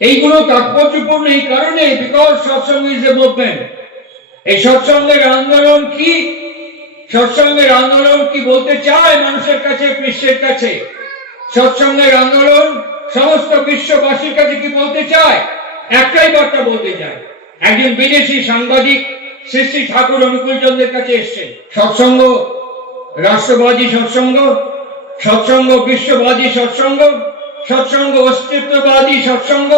এইগুলো তাৎপর্যপূর্ণ এই কারণে, because Satsang is a movement. এই সৎসঙ্গের আন্দোলন কি? সৎসঙ্গের আন্দোলন কি বলতে চায় মানুষের কাছে, বিশ্বের কাছে? সৎসঙ্গের আন্দোলন সমস্ত বিশ্ববাসীর কাছে কি বলতে চায়? একটাই বার্তা বলতে চায়। একজন বিদেশি সাংবাদিক শ্রী শ্রী ঠাকুর অনুকূল চন্দ্রের কাছে এসছেন। সৎসঙ্গ রাষ্ট্রবাদী সৎসঙ্গ, সৎসঙ্গ বিশ্ববাদী সৎসঙ্গ, সৎসঙ্গ অস্তিত্ববাদী সৎসঙ্গ,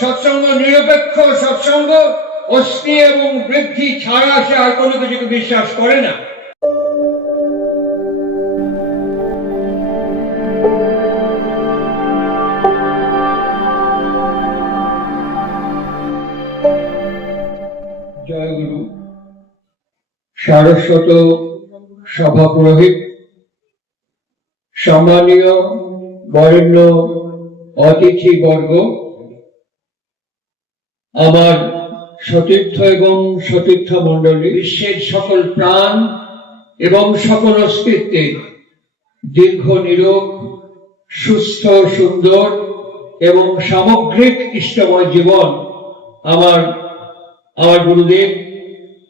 সৎসঙ্গ নিরপেক্ষ সৎসঙ্গ, অস্থি এবং বৃদ্ধি ছাড়া সে আর কোনো কিছুকে বিশ্বাস করে না। জয়গুরু। সারস্বত সভা পুরোহিত, সম্মানীয় বরেণ্য অতিথিবর্গ, আমার সতীর্থ এবং সতীর্থ মণ্ডলী, বিশ্বের সকল প্রাণ এবং সকল অস্তিত্বের দীর্ঘ নিরোগ, সুস্থ, সুন্দর এবং সামগ্রিক ইষ্টময় জীবন আমার গুরুদেব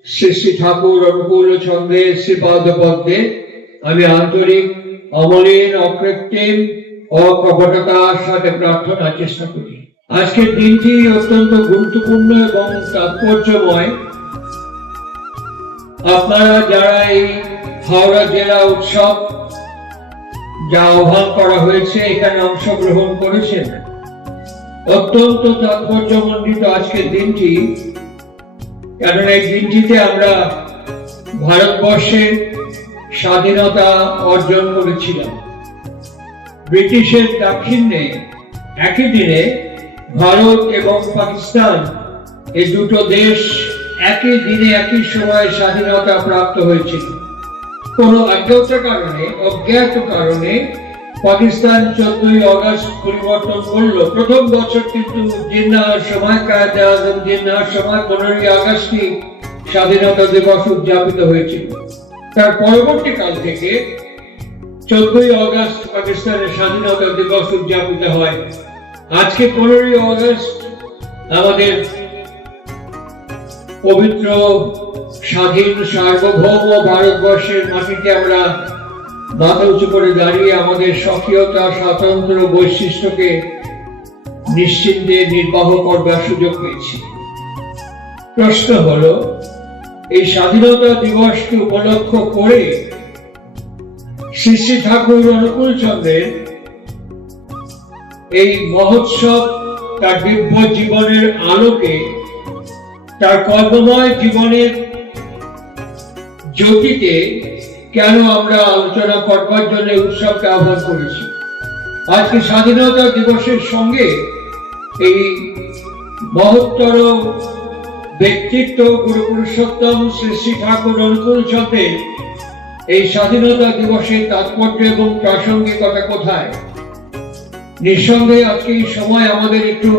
শ্রী শ্রী ঠাকুর অনুকূল চন্দ্রের শ্রীপাদ পদ্মে আমি আন্তরিক, অমলিন, অকৃত্রিম, অকপটতার সাথে প্রার্থনার চেষ্টা করি। আজকের দিনটি অত্যন্ত গুরুত্বপূর্ণ এবং তাৎপর্যময়। আপনারা যারা এই হাওড়া জেলা উৎসব যা আহ্বান করা হয়েছে এখানে অংশগ্রহণ করেছেন, অত্যন্ত তাৎপর্যমণ্ডিত আজকের দিনটি। কারণ এই দিনটিতে আমরা ভারতবর্ষের স্বাধীনতা অর্জন করেছিলাম। ব্রিটিশের দাক্ষিণ্যে একই দিনে ভারত এবং পাকিস্তান এই দুটো দেশ একই দিনে একই সময়ে স্বাধীনতা প্রাপ্ত হয়েছিল। কোন অজ্ঞাত কারণে পাকিস্তান 14ই আগস্ট পরিবর্তন করলো। প্রথম বছর কিন্তু জিন্নাহর সময়, কায়েদে আজম জিন্নাহর সময় 15ই আগস্টই স্বাধীনতা দিবস উদযাপিত হয়েছিল। তার পরবর্তী কাল থেকে 14ই আগস্ট পাকিস্তানের স্বাধীনতা দিবস উদযাপিত হয়। আজকে 15ই আগস্ট আমাদের পবিত্র স্বাধীন সার্বভৌম ভারতবর্ষের মাটিতে আমরা মাথা উঁচু করে দাঁড়িয়ে আমাদের স্বকীয়তা, স্বাতন্ত্র, বৈশিষ্ট্যকে নিশ্চিন্তে নির্বাহ করবার সুযোগ পেয়েছি। প্রশ্ন হলো, এই স্বাধীনতা দিবসকে উপলক্ষ করে শ্রী শ্রী ঠাকুর অনুকূল চন্দ্রের এই মহোৎসব তার দিব্য জীবনের আলোকে, তার কর্মময় জীবনের জ্যোতিতে কেন আমরা আলোচনা করবার জন্য উৎসবকে আহ্বান করেছি। আজকে স্বাধীনতা দিবসের সঙ্গে এই মহত্তর ব্যক্তিত্ব গুরু পুরুষোত্তম শ্রী শ্রী ঠাকুর অনুকূল চন্দ্রের এই স্বাধীনতা দিবসের তাৎপর্য এবং প্রাসঙ্গিকতা কোথায়? নিঃসন্দেহে আজকে এই সময় আমাদের একটু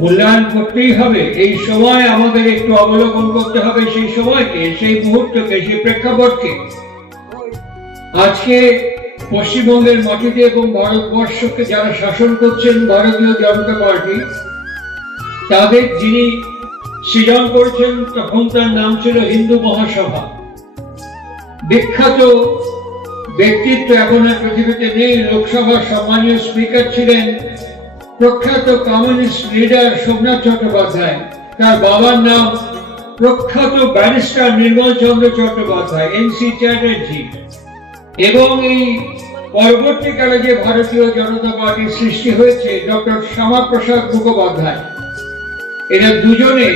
মূল্যায়ন করতেই হবে। এই সময় আমাদের একটু অবলোকন করতে হবে সেই সময়কে, সেই মুহূর্তকে, সেই প্রেক্ষাপটকে। আজকে পশ্চিমবঙ্গের মাটিতে এবং ভারতবর্ষকে যারা শাসন করছেন ভারতীয় জনতা পার্টি, তাদের যিনি সৃজন করেছেন তখন তার নাম ছিল হিন্দু মহাসভা। বিখ্যাত ব্যক্তিত্ব এখন আর পৃথিবীতে নেই। লোকসভার সম্মানীয় স্পিকার ছিলেন প্রখ্যাত কমিউনিস্ট লিডার সোমনাথ চট্টোপাধ্যায়। তার বাবার নাম প্রখ্যাত ব্যারিস্টার নির্মল চন্দ্র চট্টোপাধ্যায়, এনসি চ্যাটার্জি। এবং এই পরবর্তীকালে যে ভারতীয় জনতা পার্টির সৃষ্টি হয়েছে, ডক্টর শ্যামাপ্রসাদ মুখোপাধ্যায়, এরা দুজনে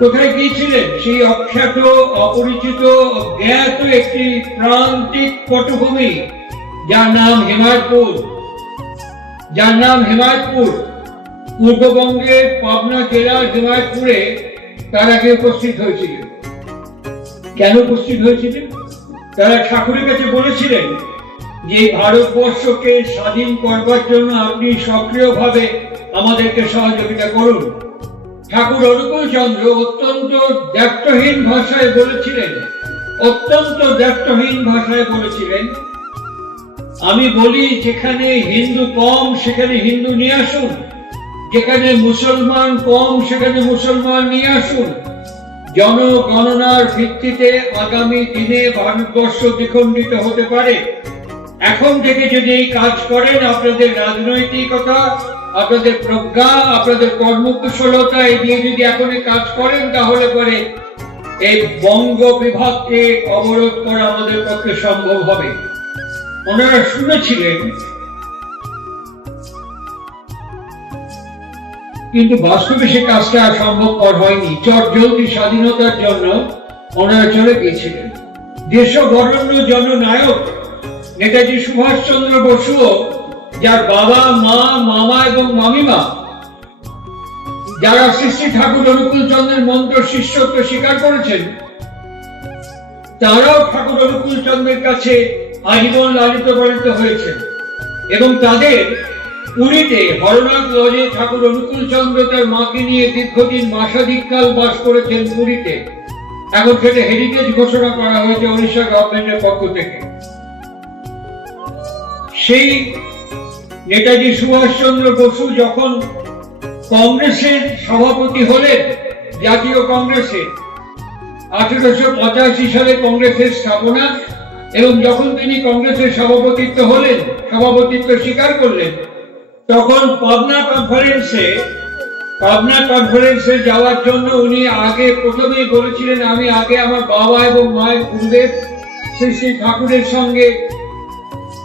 কোথায় গিয়েছিলেন? সেই অখ্যাত, অপরিচিত, অজ্ঞাত একটি প্রান্তিক পটভূমি যার নাম হিমায়তপুর, পূর্ববঙ্গের পাবনা জেলার হিমায়তপুরে তার আগে উপস্থিত হয়েছিলেন। কেন উপস্থিত হয়েছিলেন? তারা ঠাকুরের কাছে বলেছিলেন যে ভারতবর্ষকে স্বাধীন করবার জন্য আপনি সক্রিয়ভাবে আমাদেরকে সহযোগিতা করুন। ঠাকুর অনুকূল চন্দ্র অত্যন্ত দ্ব্যর্থহীন ভাষায় বলেছিলেন, আমি বলি যেখানে হিন্দু কম সেখানে হিন্দু নিয়ে আসুন, যেখানে মুসলমান কম সেখানে মুসলমান নিয়ে আসুন। জনগণনার ভিত্তিতে আগামী দিনে ভারতবর্ষ দ্বিখণ্ডিত হতে পারে। এখন থেকে যদি এই কাজ করেন, আপনাদের রাজনৈতিকতা, আপনাদের প্রজ্ঞা, আপনাদের কর্মকুশলতা এই দিয়ে যদি এখন কাজ করেন, তাহলে পরে এই বঙ্গ বিভাগকে অবরোধ করা আমাদের পক্ষে সম্ভব হবে। ওনারা শুনেছিলেন, কিন্তু বাস্তবে সে কাজটা সম্ভবপর হয়নি। চটজলদি স্বাধীনতার জন্য ওনারা চলে গিয়েছিলেন। দেশবরেণ্য জননায়ক নেতাজি সুভাষচন্দ্র বসুও, যার বাবা, মা, মামা এবং মামিমা যারা শ্রী শ্রী ঠাকুর অনুকূল চন্দ্রের মন্ত্র শিষ্যত্ব স্বীকার করেছেন, তারাও ঠাকুর অনুকূল চন্দ্রের কাছে আজীবন লালিত পালিত হয়েছেন। এবং তাদের পুরীতে হরনাথ লজে ঠাকুর অনুকূল চন্দ্র তার মাকে নিয়ে দীর্ঘদিন মাসাধিককাল বাস করেছেন পুরীতে। এখন সেটা হেরিটেজ ঘোষণা করা হয়েছে উড়িষ্যা গভর্নমেন্টের পক্ষ থেকে। সেই নেতাজি সুভাষচন্দ্র বসু যখন কংগ্রেসের সভাপতি হলেন, জাতীয় কংগ্রেসে 1885 সালে কংগ্রেসের স্থাপনা, এবং যখন তিনি কংগ্রেসের সভাপতিত্ব হলেন, সভাপতিত্ব স্বীকার করলেন, তখন পাবনা কনফারেন্সে যাওয়ার জন্য উনি আগে প্রথমেই বলেছিলেন, আমি আগে আমার বাবা এবং মায়ের গুরুদেব শ্রী শ্রী ঠাকুরের সঙ্গে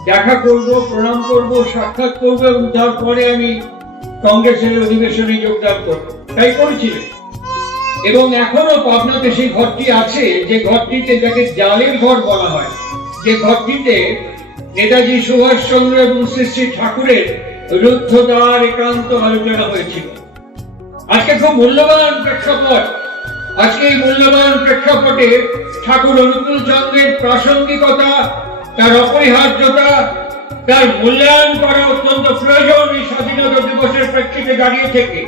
দেখা করব, প্রণাম করব, সাক্ষাৎ করব, এবং তারপরে আমি কংগ্রেসের অধিবেশনে যোগদান করব। তাই করেছিলেন। এবং এখনো পাবনাতে সেই ঘরটি আছে, যে ঘরটিতে, যাকে জালের ঘর বলা হয়, যে ঘরটিতে নেতাজি সুভাষচন্দ্র এবং শ্রী শ্রী ঠাকুরের রুদ্ধদ্বার একান্ত আলোচনা হয়েছিল। আজকে খুব মূল্যবান প্রেক্ষাপট। আজকে এই মূল্যবান প্রেক্ষাপটে ঠাকুর অনুকূল চন্দ্রের প্রাসঙ্গিকতা, তার অপরিহার্যতা, তার মূল্যায়ন করা অত্যন্ত প্রয়োজন। এই স্বাধীনতা দিবসের প্রেক্ষিতে দাঁড়িয়ে থেকে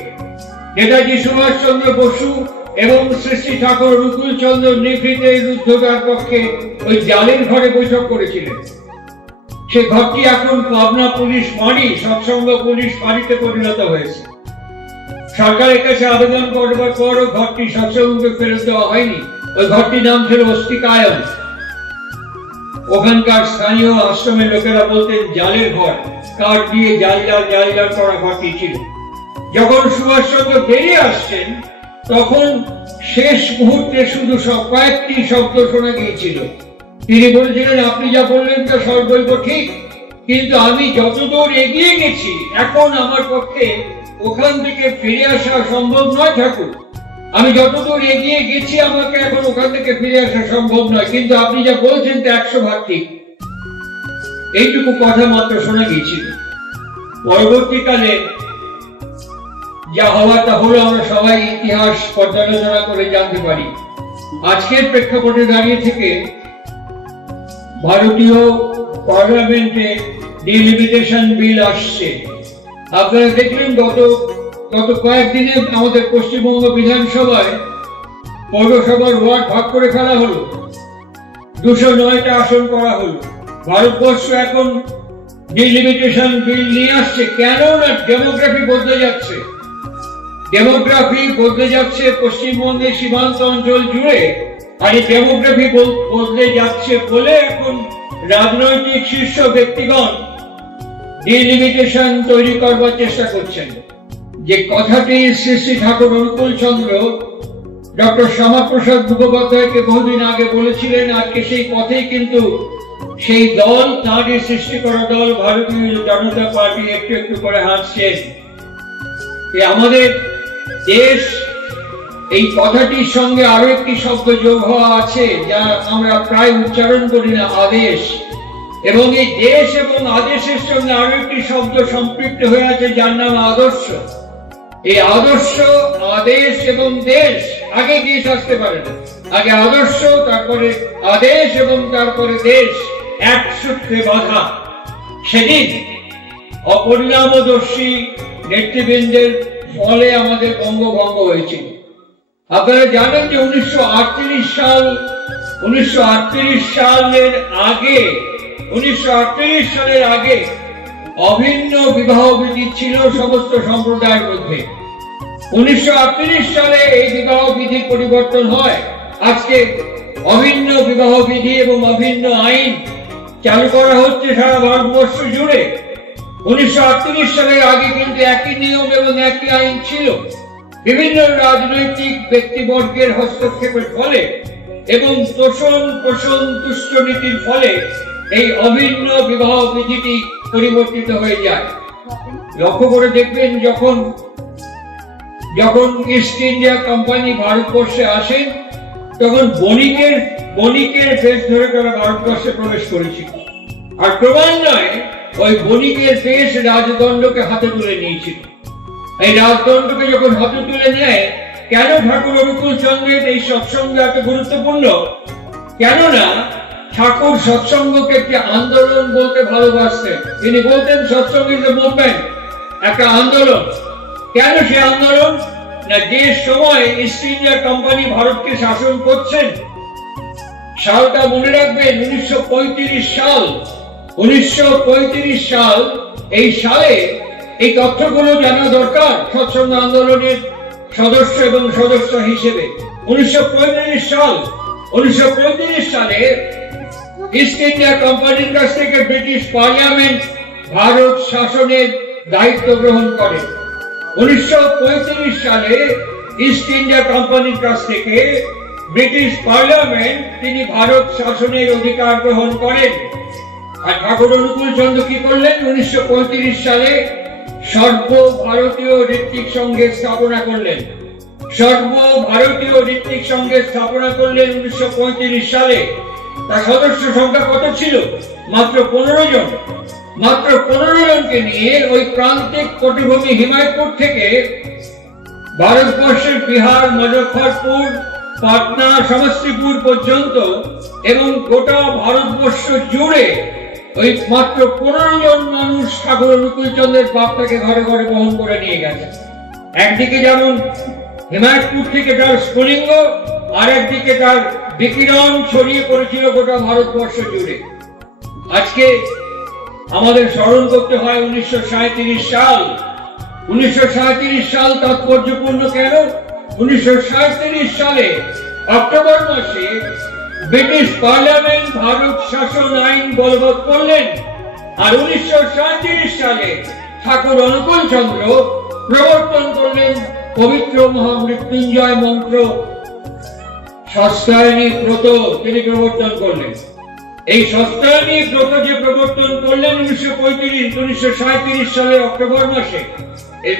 নেতাজি সুভাষচন্দ্র বসু এবং শ্রী শ্রী ঠাকুর অনুকূল চন্দ্র নিভৃতে রুদ্ধদ্বার পক্ষে ওই জালের ঘরে বৈঠক করেছিলেন। সে ঘরটি এখন পাবনা পুলিশ ফাঁড়ি, সৎসঙ্গ পুলিশ ফাঁড়িতে পরিণত হয়েছে। সরকারের কাছে আবেদন করবার পরও ঘরটি সৎসঙ্গকে ফেরত দেওয়া হয়নি। ওই ঘরটির নাম ছিল অস্তিকায়ন। ওখানকার স্থানীয় আশ্রমের লোকেরা বলতেন জালের ঘর, কাঠ দিয়ে জাল করা ঘরটি ছিল। যখন সুভাষচন্দ্র বেরিয়ে আসছেন, তখন শেষ মুহূর্তে শুধু কয়েকটি শব্দ শোনা গিয়েছিল। তিনি বলেছিলেন, আপনি যা বললেন তা সর্বৈব ঠিক, কিন্তু আমি যতদূর এগিয়ে গেছি, এখন আমার পক্ষে ওখান থেকে ফিরে আসা সম্ভব নয় ঠাকুর। আমি যতদূর এগিয়ে গেছি, আমাকে এখন ওখান থেকে ফিরে আসা সম্ভব নয়, কিন্তু আপনি যা বলছেন তা 100% ঠিক। এইটুকু কথা মাত্র শোনা গিয়েছিল। পরবর্তীকালে যা হওয়া তা হলো, আমরা সবাই ইতিহাস পর্যালোচনা করে জানতে পারি। আজকের প্রেক্ষাপটে দাঁড়িয়ে থেকে ভারতীয় পার্লামেন্টে ডিলিমিটেশন বিল আসছে। আপনারা দেখলেন গত কয়েকদিনে আমাদের পশ্চিমবঙ্গ বিধানসভায় পৌরসভার ওয়ার্ড ভাগ করে ফেলা হলো, 209টা আসন করা হলো। ভারতবর্ষ এখন ডিলিমিটেশন বিল নিয়ে আসছে। কেন না, ডেমোগ্রাফি বদলে যাচ্ছে। ডেমোগ্রাফি বদলে যাচ্ছে পশ্চিমবঙ্গের সীমান্ত অঞ্চল জুড়ে। আর এই ডেমোগ্রাফি বদলে যাচ্ছে বলে এখন রাজনৈতিক শীর্ষ ব্যক্তিগণ ডিলিমিটেশন তৈরি করবার চেষ্টা করছেন। যে কথাটি শ্রী শ্রী ঠাকুর অনুকূল চন্দ্র ডক্টর শ্যামাপ্রসাদ মুখোপাধ্যায়কে বহুদিন আগে বলেছিলেন, আজকে সেই পথেই কিন্তু সেই দল, তাঁরই সৃষ্টি করা দল ভারতীয় জনতা পার্টি একটু একটু করে হাঁটছে। আমাদের দেশ, এই কথাটির সঙ্গে আরো একটি শব্দ যোগ হওয়া আছে, যা আমরা প্রায় উচ্চারণ করি না, আদেশ। এবং এই দেশ এবং আদেশের সঙ্গে আরো একটি শব্দ সম্পৃক্ত হয়ে আছে, যার নাম আদর্শ। এই আদর্শ, আদেশ এবং দেশ, আগে দেশ আসতে পারে না, আগে আদর্শ, তারপরে আদেশ এবং তারপরে দেশ, এক সূত্রে বাঁধা। সেদিন অপরিণামদর্শী নেতৃবৃন্দের ফলে আমাদের বঙ্গভঙ্গ হয়েছিল। আপনারা জানেন যে 1938 সালের আগে অভিন্ন বিবাহ বিধি ছিল সমস্ত সম্প্রদায়ের মধ্যে। 1938 সালে এই বিবাহ বিধির পরিবর্তন হয়। আজকে অভিন্ন বিবাহ বিধি এবং অভিন্ন আইন চালু করা হচ্ছে সারা ভারতবর্ষ জুড়ে। 1938 সালের আগে কিন্তু একই নিয়ম এবং একই আইন ছিল। বিভিন্ন রাজনৈতিক ব্যক্তিবর্গের হস্তক্ষেপের ফলে এবং তোষণ দুষ্টনীতির ফলে এই অভিন্ন বিবাহ বিধিটি পরিবর্তিত হয়ে যায়। লক্ষ্য করে দেখবেন, যখন ইস্ট ইন্ডিয়া কোম্পানি ভারতবর্ষে আসেন, তখন বণিকের বেশ ধরে তারা ভারতবর্ষে প্রবেশ করেছিল। আর ক্রমান্বয়ে ওই বণিকের বেশ রাজদণ্ডকে হাতে তুলে নিয়েছিল। এই রাজদণ্ডকে যখন হাতে তুলে নেয়, কেন ঠাকুর অনুকূল চন্দ্রের এই সৎসঙ্গ এত গুরুত্বপূর্ণ? কেননা ঠাকুর সৎসঙ্গকে একটি আন্দোলন বলতে ভালোবাসতেন। তিনি বলতেন সৎসঙ্গ ইজ এ মুভমেন্ট, একটা আন্দোলন। কেন সে আন্দোলন? না, যে সময় ইস্ট ইন্ডিয়া কোম্পানি ভারতকে শাসন করছেন, সালটা মনে রাখবেন 1935 সাল। 1935 সাল, এই সালে এই তথ্যগুলো জানা দরকার সৎসঙ্গ আন্দোলনের সদস্য এবং সদস্য হিসেবে। 1935 সালে ইস্ট ইন্ডিয়া কোম্পানির কাছ থেকে ব্রিটিশ পার্লামেন্ট ভারত শাসনের দায়িত্ব গ্রহণ করে। 1935 সালে ইস্ট ইন্ডিয়া কোম্পানির কাছ থেকে ব্রিটিশ পার্লামেন্ট তিনি ভারত শাসনের অধিকার গ্রহণ করেন। আর ঠাকুর অনুকূল চন্দ্র কি করলেন? 1935 সালে সর্বভারতীয় ঋত্বিক সংঘের স্থাপনা করলেন। সর্বভারতীয় ঋত্বিক সংঘের স্থাপনা করলেন 1935 সালে। তার সদস্য সংখ্যা কত ছিল? মাত্র 15 জন। মাত্র 15 জনকে নিয়ে ওই প্রান্তিক পটভূমি হিমায়তপুর থেকে ভারতবর্ষের বিহার, মুজফ্ফরপুর, পাটনা, সমস্তিপুর পর্যন্ত এবং গোটা ভারতবর্ষ জুড়ে ওই মাত্র 15 জন মানুষ ঠাকুর অনুকূল চন্দ্রের বার্তাকে ঘরে ঘরে বহন করে নিয়ে গেছে। একদিকে যেমন হিমায়তপুর থেকে তার স্ফুলিঙ্গ, আর একদিকে তার বিকিরণ ছড়িয়ে পড়েছিল গোটা ভারতবর্ষ জুড়ে। আজকে আমাদের স্মরণ করতে হয় 1937 সাল। 1937 সাল তাৎপর্যপূর্ণ কেন? 1937 সালে অক্টোবর মাসে ব্রিটিশ পার্লামেন্ট ভারত শাসন আইন বলবৎ করলেন। আর 1937 সালে ঠাকুর অনুকূল চন্দ্র প্রবর্তন করলেন পবিত্র মহামৃত্যুঞ্জয় মন্ত্র, সস্তায়নী ব্রত তিনি প্রবর্তন করলেন। এই সস্তায়নী ব্রত যে প্রবর্তন করলেন 1937 সালে অক্টোবর মাসে, এর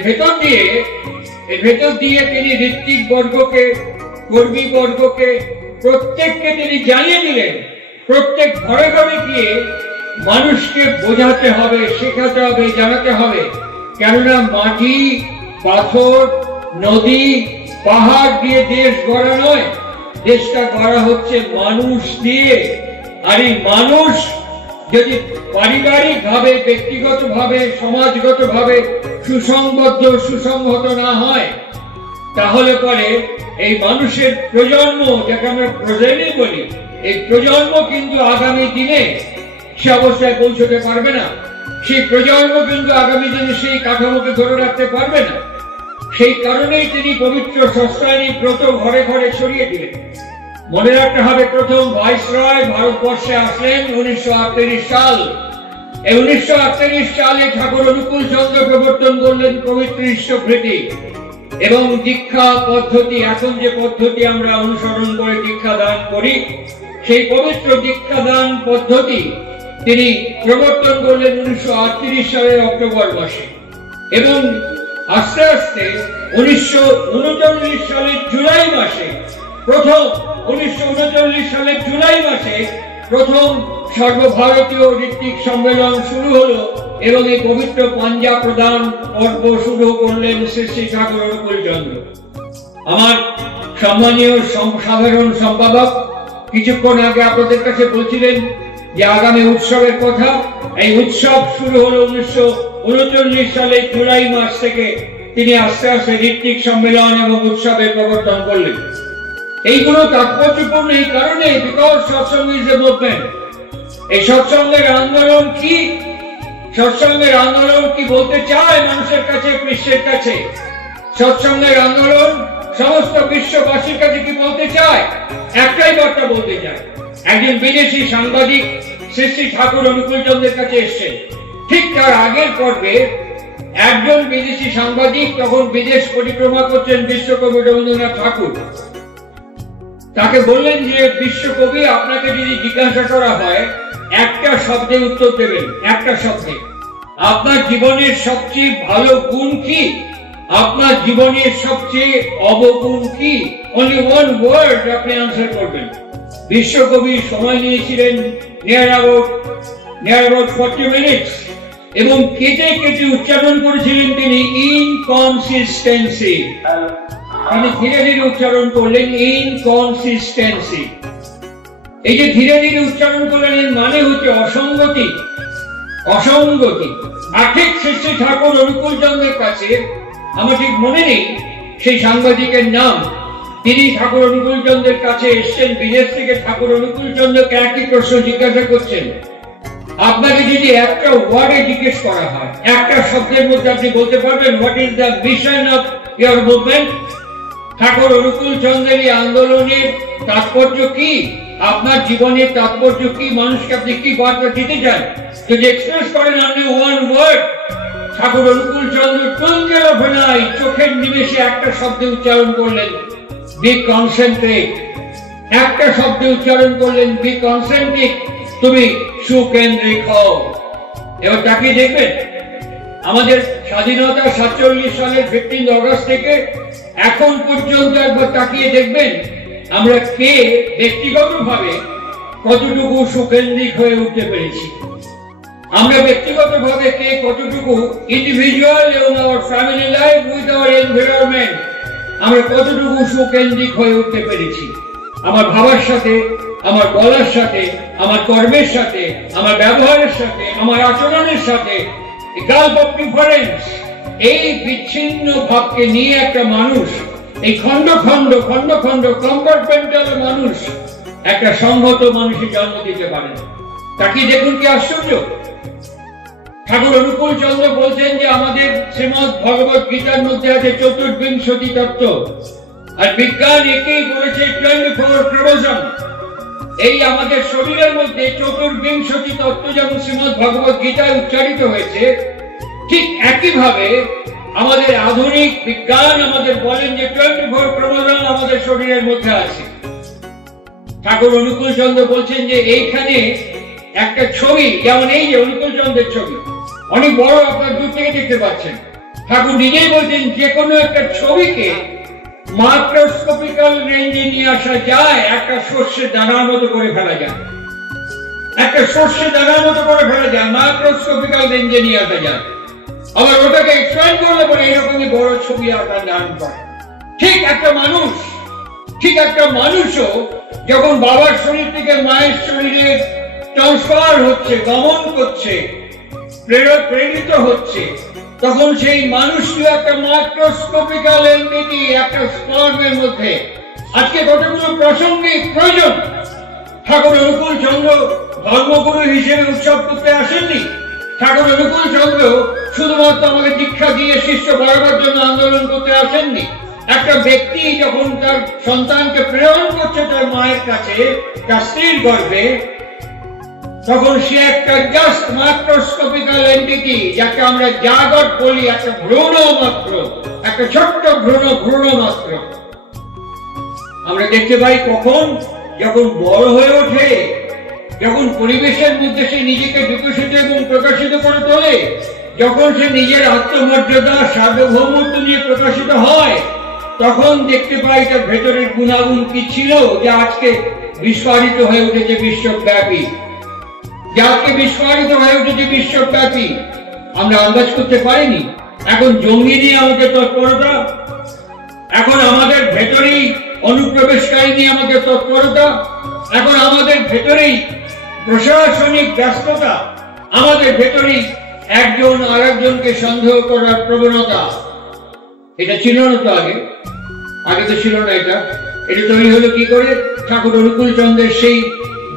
ভেতর দিয়ে তিনি ঋত্বিক বর্গকে, কর্মী বর্গকে, প্রত্যেককে তিনি জানিয়ে দিলেন, প্রত্যেক ঘরে ঘরে গিয়ে মানুষকে বোঝাতে হবে, শেখাতে হবে, জানাতে হবে। কেননা মাটি, পাথর, নদী, পাহাড় দিয়ে দেশ গড়া নয়, দেশটা গড়া হচ্ছে মানুষ দিয়ে। আর এই মানুষ যদি পারিবারিক ভাবে, ব্যক্তিগত ভাবে, সমাজগত ভাবে সুসংহত না হয়, তাহলে পরে এই মানুষের প্রজন্ম, যাকে আমরা প্রজন্ম বলি, এই প্রজন্ম কিন্তু আগামী দিনে সে অবস্থায় পৌঁছতে পারবে না। সেই প্রজন্ম কিন্তু আগামী দিনে সেই কাঠামোকে ধরে রাখতে পারবে না। সেই কারণেই তিনি পবিত্র সস্তায়নী ব্রত ঘরে ঘরে ছড়িয়ে দিলেন। মনে রাখতে হবে, প্রথম ভাইসরয় ভারতবর্ষে আসলেন 1938 সাল। এই 1938 সালে ঠাকুর অনুকূল চন্দ্র প্রবর্তন করলেন পবিত্র ঈশ্বরভৃতি এবং দীক্ষা পদ্ধতি। এখন যে পদ্ধতি আমরা অনুসরণ করে দীক্ষা দান করি, সেই পবিত্র দীক্ষা দান পদ্ধতি তিনি প্রবর্তন করলেন 1938 সালের অক্টোবর মাসে। এবং আস্তে আস্তে 1939 সালের জুলাই মাসে প্রথম সর্বভারতীয় ঋত্বিক সম্মেলন শুরু হলো এবং এই পবিত্র পাঞ্জা প্রদান পর্ব শুরু করলেন শ্রী শ্রী ঠাকুর অনুকূল চন্দ্র। আমার সম্মানীয় সাধারণ সম্পাদক কিছুক্ষণ আগে আপনাদের কাছে বলছিলেন যে আগামী উৎসবের কথা। এই উৎসব শুরু হলো 1939 সালের জুলাই মাস থেকে। তিনি আস্তে আস্তে ঋত্বিক সম্মেলন এবং উৎসবের প্রবর্তন করলেন। এইগুলো তাৎপর্যপূর্ণ এই কারণে, because Satsang is a movement. এই সৎসঙ্গের আন্দোলন কি? সৎসঙ্গের আন্দোলন কি বলতে চায় মানুষের কাছে, বিশ্বের কাছে? সৎসঙ্গের আন্দোলন সমস্ত বিশ্ববাসীর কাছে কি বলতে চায়? একটাই বার্তা বলতে চায়। একজন বিদেশি সাংবাদিক শ্রী শ্রী ঠাকুর অনুকূলচন্দ্রের কাছে এসেছেন। ঠিক তার আগের পর্বে একজন বিদেশি সাংবাদিক তখন বিদেশ পরিক্রমা করছেন বিশ্বকবি রবীন্দ্রনাথ ঠাকুর। তাকে বললেন যে বিশ্বকবি, আপনাকে যদি জিজ্ঞাসা করা হয় একটা শব্দে উত্তর দেবেন, একটা শব্দে। আপনার জীবনের সবচেয়ে ভালো গুণ কি? আপনার জীবনের সবচেয়ে অবগুণ কি? অনলি ওয়ান ওয়ার্ড আপনি আনসার করবেন। বিশ্বকবি সময় নিয়েছিলেন নিয়ার অ্যাবাউট 40 মিনিটস এবং কেটে কেটে উচ্চারণ করেছিলেন তিনি ইনকনসিস্টেন্সি। তিনি ধীরে ধীরে উচ্চারণ করলেন ইনকনসিস্টেন্সি। এই যে ধীরে ধীরে উচ্চারণ করলেন এর মানে হচ্ছে অসঙ্গতি, অসঙ্গতি। আর ঠিক শ্রী ঠাকুর অনুকূলচন্দ্রের কাছে, আমার ঠিক মনে নেই সেই সাংবাদিকের নাম, তিনি ঠাকুর অনুকূলচন্দ্রের কাছে এসেছেন বিদেশ থেকে। ঠাকুর অনুকূলচন্দ্রকে একই প্রশ্ন জিজ্ঞাসা করছেন, আপনাকে যদি একটা ওয়ার্ডে জিজ্ঞেস করা হয়, একটা শব্দের মধ্যে আপনি বলতে পারবেন what is the mission of your movement? Thakur অনুকূলচন্দ্রের এই আন্দোলনের তাৎপর্য কি? আপনার জীবনের তাৎপর্য কি? মানুষকে আপনি কি বার্তা দিতে চান? যদি এক্সপ্রেস করেন আপনি ওয়ান ওয়ার্ড, ঠাকুর অনুকূলচন্দ্র টুঙ্গের অভিনয় চোখের নিমেষে একটা শব্দে উচ্চারণ করলেন, বি কনসেন্ট্রেট। একটা শব্দে উচ্চারণ করলেন, বি কনসেন্ট্রেট, তুমি সুকেন্দ্রিক হও। এবার তাকিয়ে দেখবেন আমাদের স্বাধীনতা 47 সালের 15 আগস্ট থেকে এখন পর্যন্ত একবার তাকিয়ে দেখবেন আমরা কে ব্যক্তিগতভাবে কতটুকু সুকেন্দ্রিক হয়ে উঠতে পেরেছি। আমরা ব্যক্তিগতভাবে কে কতটুকু ইন্ডিভিজুয়াল এবং our family life with our environment আমরা কতটুকু সুকেন্দ্রিক হয়ে উঠতে পেরেছি। আমার ভাবার সাথে, আমার বলার সাথে, আমার কর্মের সাথে, আমার ব্যবহারের সাথে, আমার আচরণের সাথে গাল্প অফ ডিফারেন্স, এই বিচ্ছিন্ন ভাবকে নিয়ে একটা মানুষ, এই খন্ড খন্ড খন্ড খন্ড কম্পার্টমেন্টাল মানুষ একটা সংহত মানুষের জন্ম দিতে পারেন। তাকে দেখুন কি আশ্চর্য। ঠাকুর অনুকূলচন্দ্র বলছেন যে আমাদের শ্রীমদ্ ভগবত গীতার মধ্যে আছে চতুর্বিংশতি তত্ত্ব, আর বিজ্ঞান একেই বলেছে 24 ক্রোমোজোম। এই আমাদের শরীরের মধ্যে চতুর্বিংশতি তত্ত্ব যেমন শ্রীমদ্ ভগবত গীতায় উচ্চারিত হয়েছে, ঠিক একইভাবে আমাদের আধুনিক বিজ্ঞান আমাদের বলেন যে 24 ক্রোমোজোম আমাদের শরীরের মধ্যে আছে। ঠাকুর অনুকূলচন্দ্র বলছেন যে এইখানে একটা ছবি, যেমন এই যে অনুকূলচন্দ্রের ছবি অনেক বড়, আপনার দূর থেকে দেখতে পাচ্ছেন। ঠাকুর নিজেই বলছেন যে কোনো একটা ছবিকে মাইক্রোস্কোপিক্যাল রেঞ্জে নিয়ে আসা যায়, একটা সর্ষে দানার মতো করে ফেলা যায়, একটা সর্ষে দানার মতো করে ফেলা যায়, মাইক্রোস্কোপিক্যাল রেঞ্জে নিয়ে আসা যায়। আবার ওটাকে এক্সপ্যান্ড করলে পরে এরকমই বড় ছবি আকার ধারণ করে। ঠিক একটা মানুষ, ঠিক একটা মানুষও যখন বাবার শরীর থেকে মায়ের শরীরে ট্রান্সফার হচ্ছে, গমন করছে, প্রেরিত হচ্ছে, তখন সেই মানুষটি একটা মাইক্রোস্কোপিক্যাল এন্টিটি, একটা স্পার্মের মধ্যে। আজকে কতগুলো প্রাসঙ্গিক প্রয়োজন। ঠাকুর অনুকূলচন্দ্র ধর্মগুরু হিসেবে উৎসব করতে আসেননি। ঠাকুর অনুকূলচন্দ্র শুধুমাত্র আমাকে দীক্ষা দিয়ে শিষ্য বাড়াবার জন্য আন্দোলন করতে আসেননি। একটা ব্যক্তি যখন তার সন্তানকে প্রেরণ করছে তার মায়ের কাছে, তার স্ত্রীর গর্ভে, তখন সে একটা জাস্ট মাইক্রোস্কোপিক্যাল এন্টিটি, যাকে আমরা জাগত বলি, একটা ভ্রূণ মাত্র, একটা ছোট্ট ভ্রূণ মাত্র। আমরা দেখতে পাই কখন যখন বড় হয়ে ওঠে, যখন পরিবেশের মধ্যে সে নিজেকে বিকশিত এবং প্রকাশিত করে তোলে, যখন সে নিজের আত্মমর্যাদা সার্বভৌমত্ব নিয়ে প্রকাশিত হয়, তখন দেখতে পাই তার ভেতরের গুণাগুণ কি ছিল, যে আজকে বিস্ফোরিত হয়ে উঠেছে বিশ্বব্যাপী, যাকে বিস্ফোরিত হয়ে উঠেছে বিশ্বব্যাপী। আমরা আন্দাজ করতে পারিনি। এখন জঙ্গি নিয়ে আমাদের তৎপরতা, এখন আমাদের ভেতরেই অনুপ্রবেশকারী নিয়ে আমাদের তৎপরতা, এখন আমাদের ভেতরেই প্রশাসনিক ব্যস্ততা, আমাদের ভেতরেই একজন আরেকজনকে সন্দেহ করার প্রবণতা। এটা ছিল না তো আগে, আগে তো ছিল না। এটা তৈরি হলো কি করে? ঠাকুর অনুকূলচন্দ্রের সেই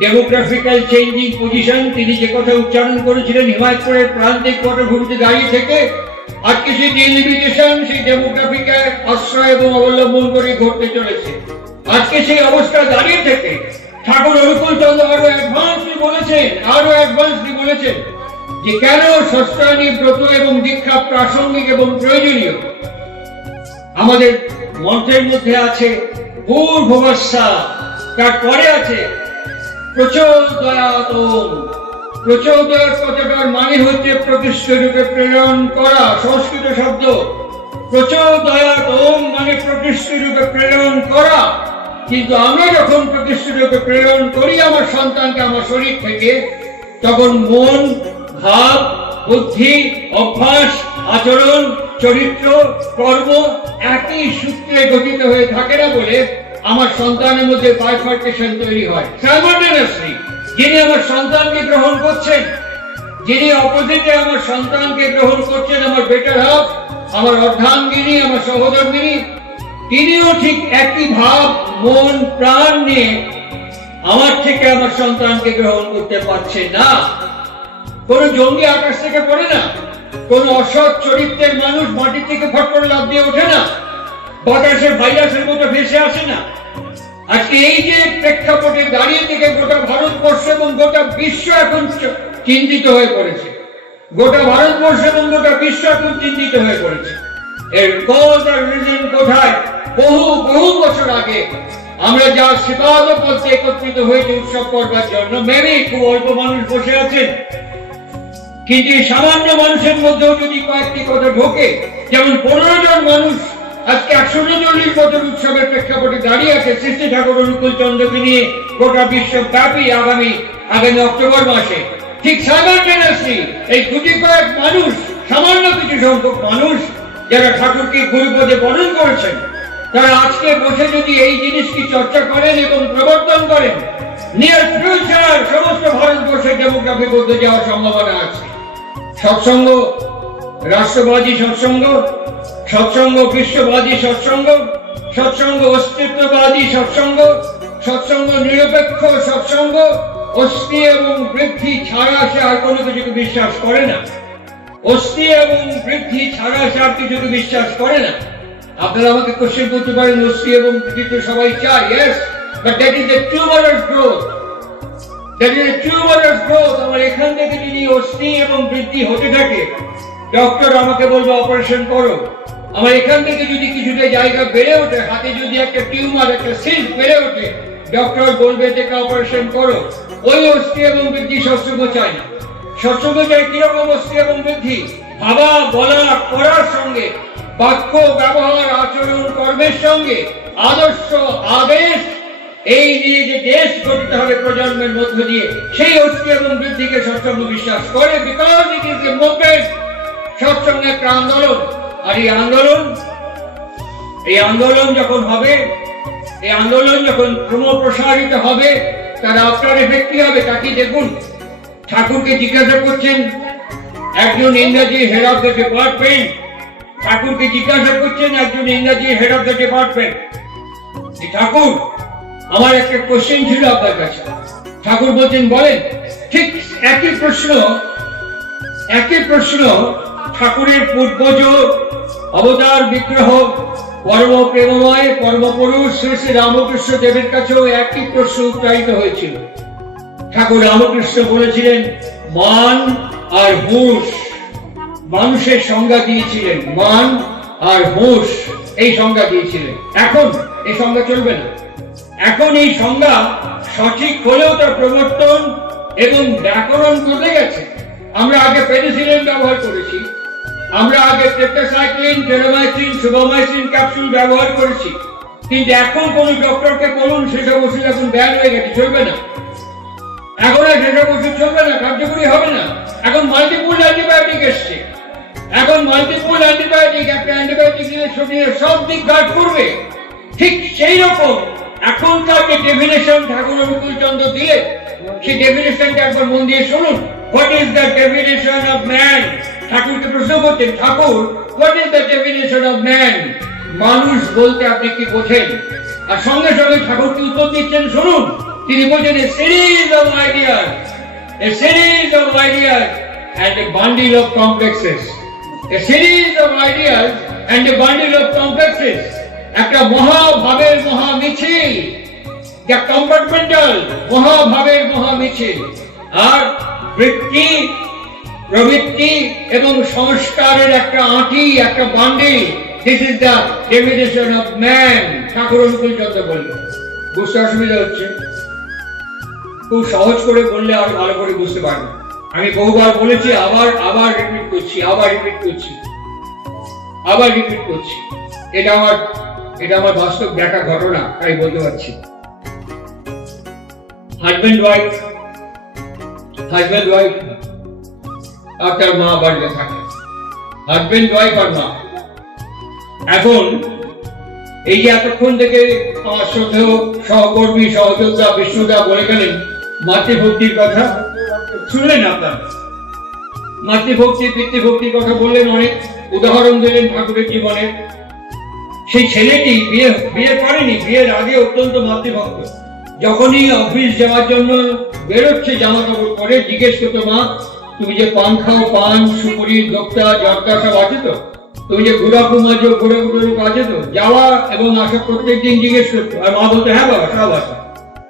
ডেমোগ্রাফিক্যাল চেঞ্জিং পজিশন, তিনি যে কথা উচ্চারণ করেছিলেন হিমায়তপুরের প্রান্তিক পটভূমিতে দাঁড়িয়ে থেকে, আজকে সেই ডিলিমিটেশন সেই ডেমোগ্রাফিক্যাল আশ্রয় এবং অবলম্বন করে ঘটতে চলেছে। আজকে সেই অবস্থা দাঁড়িয়ে থেকে ঠাকুর অনুকূল চন্দ্র আরো অ্যাডভান্সলি বলেছেন যে কেন ষষ্ঠানী ব্রত এবং দীক্ষা প্রাসঙ্গিক এবং প্রয়োজনীয়। আমাদের মন্ত্রের মধ্যে আছে ভূর্ভুবস্সা, তারপরে আছে প্রচোদয়াতম। প্রচোদয় কথাটার মানে হচ্ছে প্রকৃষ্ট রূপে প্রেরণ করা, সংস্কৃত শব্দ। প্রচোদয়াতম মানে প্রকৃষ্ট রূপে প্রেরণ করা। কিন্তু আমরা যখন প্রকৃষ্ট রূপে প্রেরণ করি আমার সন্তানকে আমার শরীর থেকে, তখন মন, ভাব, বুদ্ধি, অভ্যাস, আচরণ, চরিত্র, কর্ম একই সূত্রে গঠিত হয়ে থাকে না বলে আমার সন্তানের মধ্যে বাইফার্কেশন তৈরি হয়। সাইমালটেনিয়াসলি যিনি আমার সন্তানকে গ্রহণ করছেন, যিনি অপোজিটে আমার সন্তানকে গ্রহণ করছেন, আমার বেটার হাফ, আমার অর্ধাঙ্গিনী, আমার সহধর্মিনী, তিনিও ঠিক একই ভাব, মন, প্রাণ নিয়ে আমার থেকে আমার সন্তানকে গ্রহণ করতে পারছেন না। কোন জঙ্গি আকাশ থেকে পড়ে না, কোন অসৎ চরিত্রের মানুষ মাটি থেকে ফট করে লাফ দিয়ে ওঠে না, বাতাসে ভাইরাসের মতো ভেসে আসে না। আজকে এই যে প্রেক্ষাপটে দাঁড়িয়ে থেকে গোটা ভারতবর্ষ এবং গোটা বিশ্ব এখন চিন্তিত হয়ে পড়েছে, গোটা ভারতবর্ষ এবং গোটা বিশ্ব এখন চিন্তিত হয়ে পড়েছে। এর কজ আর রিজন কোথায়? বহু বছর আগে আমরা যা শ্রীপাদ পথে একত্রিত হয়েছে উৎসব করবার জন্য, মেবি খুব অল্প মানুষ বসে আছেন, কিন্তু সামান্য মানুষের মধ্যেও যদি কয়েকটি কথা ঢোকে, যেমন 15 জন মানুষ আজকে 139 বছর উৎসবের প্রেক্ষাপটে দাঁড়িয়ে আছে সৃষ্টি ঠাকুর অনুকূল চন্দ্রকে নিয়ে গোটা বিশ্বব্যাপী আগামী অক্টোবর মাসে, ঠিক সাইমালটেনিয়াসলি এই গুটি কয়েক মানুষ, সামান্য কিছু সংখ্যক মানুষ যারা ঠাকুরকে গুরুপদে বরণ করেছেন, তারা আজকে বসে যদি এই জিনিসকে চর্চা করেন এবং প্রবর্তন করেন, নিয়ার ফিউচার সমস্ত ভারতবর্ষের ডেমোগ্রাফি বলতে যাওয়ার সম্ভাবনা আছে। সৎসঙ্গ রাষ্ট্রবাদী সৎসঙ্গ, সৎসঙ্গ বিশ্ববাদী সৎসঙ্গ, সৎসঙ্গ অস্তিত্ববাদী সৎসঙ্গ, সৎসঙ্গ নিরপেক্ষ সৎসঙ্গ, অস্থি এবং বৃদ্ধি ছাড়া সে আর কোনো কিছুকে বিশ্বাস করে না। অস্থি এবং বৃদ্ধি ছাড়া সে আর কিছুকে বিশ্বাস করে না। আপনারা আমাকে কোশ্চেন করতে পারেন, অস্থি এবং বৃদ্ধি তো সবাই চায়, yes, but that is a tumorous growth. That is a tumorous growth. আমার এখান থেকে যদি অস্থি এবং বৃদ্ধি হতে থাকে, ডক্টর আমাকে বলবে অপারেশন করো। আমার এখান থেকে যদি কিছুটা জায়গা বেড়ে ওঠে, হাতে যদি একটা টিউমার, একটা সিস্ট বেড়ে ওঠে, ডক্টর বলবে এটাকে অপারেশন করো। ওই অস্থি এবং বৃদ্ধি সৎসঙ্গ চায় না। সৎসঙ্গ চায় কিরকম অস্থি এবং বৃদ্ধি? ভাবা, বলা, করার সঙ্গে, বাক্য, ব্যবহার, আচরণ, কর্মের সঙ্গে আদর্শ, আদেশ, এই নিয়ে যে দেশ গঠিত হবে প্রজন্মের মধ্য দিয়ে, সেই অস্থি এবং বৃদ্ধিকে সৎসঙ্গ বিশ্বাস করে। Because it is A movement. সৎসঙ্গ একটা আন্দোলন। আর এই আন্দোলন যখন হবে, এই আন্দোলন যখন ক্রমপ্রসারিত হবে, তার আফটার এফেক্ট কি হবে তা কি দেখুন। ঠাকুরকে জিজ্ঞাসা করছেন একজন ইংরেজি হেড অফ দ্য ডিপার্টমেন্ট, ঠাকুরকে জিজ্ঞাসা করছেন একজন ইংরেজি হেড অফ দ্য ডিপার্টমেন্ট, ঠাকুর আমার একটা কোশ্চেন ছিল আপনার কাছে। ঠাকুর বলছেন বলেন। ঠিক একই প্রশ্ন ঠাকুরের পূর্বজ অবতার বিগ্রহ পরম প্রেমময় পরমপুরুষ শ্রী শ্রী রামকৃষ্ণ দেবের কাছেও একই প্রশ্ন উত্থাপিত হয়েছিল। ঠাকুর রামকৃষ্ণ বলেছিলেন মান আর হুঁশ। মানুষের সংজ্ঞা দিয়েছিলেন মান আর হুঁশ, এই সংজ্ঞা দিয়েছিলেন। এখন এই সংজ্ঞা চলবে না। এখন এই সংজ্ঞা সঠিক হলেও তার প্রবর্তন এবং ব্যাকরণ বদলে গেছে। আমরা আগে পেনিসিলিন ব্যবহার করেছি, আমরা আগে টেট্রাসাইক্লিন, টেরামাইসিন, সুবামাইসিন ক্যাপসুল ব্যবহার করেছি, কিন্তু এখন কোন ডক্টরকে বলুন সেসব ওষুধ এখন ব্যান হয়ে গেছে, চলবে না। এখন আর সেসব ওষুধ চলবে না, কার্যকরী হবে না। এখন মাল্টিপল অ্যান্টিবায়োটিক এসছে। এখন মাল্টিপল অ্যান্টিবায়োটিক, একটা অ্যান্টিবায়োটিক নিয়ে শরীরের সব দিক গার্ড করবে। ঠিক সেই রকম এখনকার যে ডেফিনেশন ঠাকুর অনুকূল চন্দ্র দিলেন, সেই ডেফিনেশনটা একবার মন দিয়ে শুনুন। What is the definition of man? ঠাকুরকে প্রশ্ন করতেন, Thakur what is the definition of man? মানুষ বলতে আপনি কি বোঝেন? আর সঙ্গে সঙ্গে ঠাকুরকে উত্তর দিচ্ছেন, শুনুন, তিনি বলছেন a series of ideas and a bundle of complexes, a series of ideas and a bundle of complexes, একটা মহাভাবের মহামিছিল, যা কম্পার্টমেন্টাল মহাভাবের মহামিছিল, আর বৃত্তি প্রবৃত্তি এবং সংস্কারের একটা আঁটি, একটা bundle. This is the definition of man, Thakur Anukul Chandra বললেন। বুঝতে অসুবিধা হচ্ছে? খুব সহজ করে বললে আর ভালো করে বুঝতে পারবেন। আমি বহুবার বলেছি, আবার রিপিট করছি। এটা আমার বাস্তব দেখা ঘটনা, তাই বলতে পারছি। হাজবেন্ড ওয়াইফ আর তার মা বাড়িতে থাকে, হাজবেন্ড ওয়াইফ আর মা। এখন এই যে এতক্ষণ থেকে আমার শ্রদ্ধেয় সহকর্মী সহযোদ্ধা বিষ্ণুদা বলে গেলেন মাতৃভক্তির কথা, শুনলেন আপনারা? মাতৃভক্তি পিতৃভক্তির কথা বললেন, অনেক উদাহরণ দিলেন ঠাকুরের জীবনে। সেই ছেলেটি বিয়ে করেনি, বিয়ের আগে অত্যন্ত মাতৃভক্ত। যখনই অফিস যাওয়ার জন্য বেরোচ্ছে জামা কাপড় পরে, জিজ্ঞেস করতো, মা তুমি যে পান খাও, পান সুপুরি দোক্তা জর্দা সব আছে তো? তুমি যে ঘুরাকু মাঝে ঘুরে আছে তো? যাওয়া এবং আসা প্রত্যেকদিন জিজ্ঞেস করতো, আর মা বলতো হ্যাঁ বাবা সব আছে।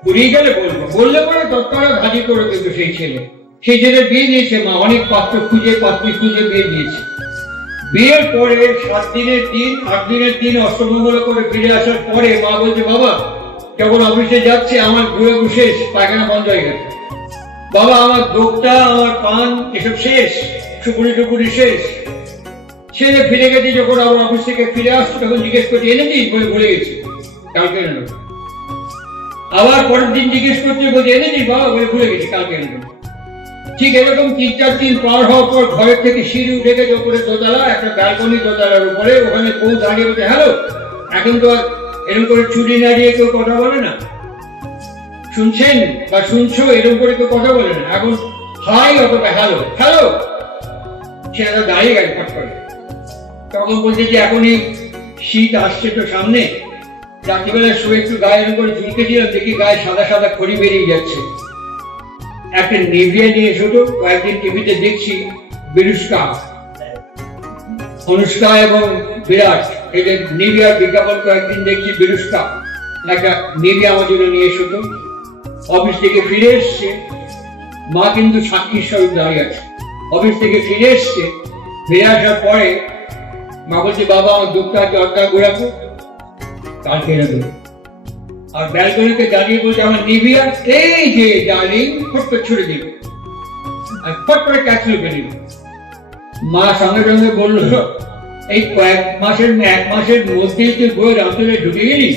পুরিয়ে গেলে বললে পরে তৎক্ষণাৎ হাজির করে দিত সেই ছেলে বিয়ে দিয়েছে মা, অনেক পাত্রী খুঁজে বিয়ে দিয়েছে। বিয়ের পরে 7 দিনের দিন 8 দিনের দিন অষ্টমঙ্গল করে ফিরে আসার পরে মা বলছে, বাবা যখন অফিসে যাচ্ছে আমার ঘুরাকু শেষ, পায়খানা বন্ধ হয়ে গেছে। বাবা আমার দোক্তা আমার পান এসব শেষ, সুপুরি টুপুরি শেষ। ছেলে ফিরে গেছে, যখন আবার অফিস থেকে ফিরে আসছে তখন জিজ্ঞেস করছে এনেছিস? বলে ভুলে গেছি, কালকে এনে নেব। আবার পরের দিন জিজ্ঞেস করছে, বলছে এনেছিস বাবা? বলে ভুলে গেছি, কালকে এনে নেব। ঠিক এরকম 3-4 দিন পার হওয়ার পর ঘরের থেকে সিঁড়ি উঠে গেছে ওপরে দোতলা, একটা ব্যালকনি দোতলার উপরে। ওখানে বউ দাঁড়িয়ে বলছে, হ্যালো। এখন তো এরকম করে চুরি নাড়িয়ে কেউ কথা বলে না, শুনছেন বা শুনছো এরকম করে কেউ কথা বলে না। এখন হাই অথবা হ্যালো হ্যালো, ছেলেটা দাঁড়িয়ে গেছে ফট করে। তখন বলছে যে এখনই শীত আসছে তো সামনে, রাত্রিবেলা শুয়ে একটু গায়ে এরকম করে ঝুঁকেছিলাম, দেখি গায়ে সাদা সাদা খড়ি বেরিয়ে যাচ্ছে। একটা নেভিয়া নিয়ে এসো তো। কয়েকদিন টিভিতে দেখছি অনুষ্কা এবং বিরাট এদের নেভিয়ার বিজ্ঞাপন কয়েকদিন দেখছি, বিরুষ্কা একটা নেভিয়া আমার জন্য নিয়ে এসো তো। অফিস থেকে ফিরে এসছে, মা কিন্তু সাক্ষীর স্বরূপ দাঁড়িয়ে আছে। অফিস থেকে ফিরে এসছে, ফিরে আসার পরে মা বলছে, বাবা আমার দুঃখটা জর্দা ঘুরাবো, কালকে এনে দেবো। আর ব্যালকনিতে দাঁড়িয়ে বলছে, আমার নিভিয়া এই যে ডার্লিং, ফট করে ছুড়ে দিবে আর ফট করে ক্যাচলে বেরিয়ে। মা সঙ্গে সঙ্গে বললো, এই এক মাসের মধ্যেই তুই বইয়ের আঁচলে ঢুকে গেলি?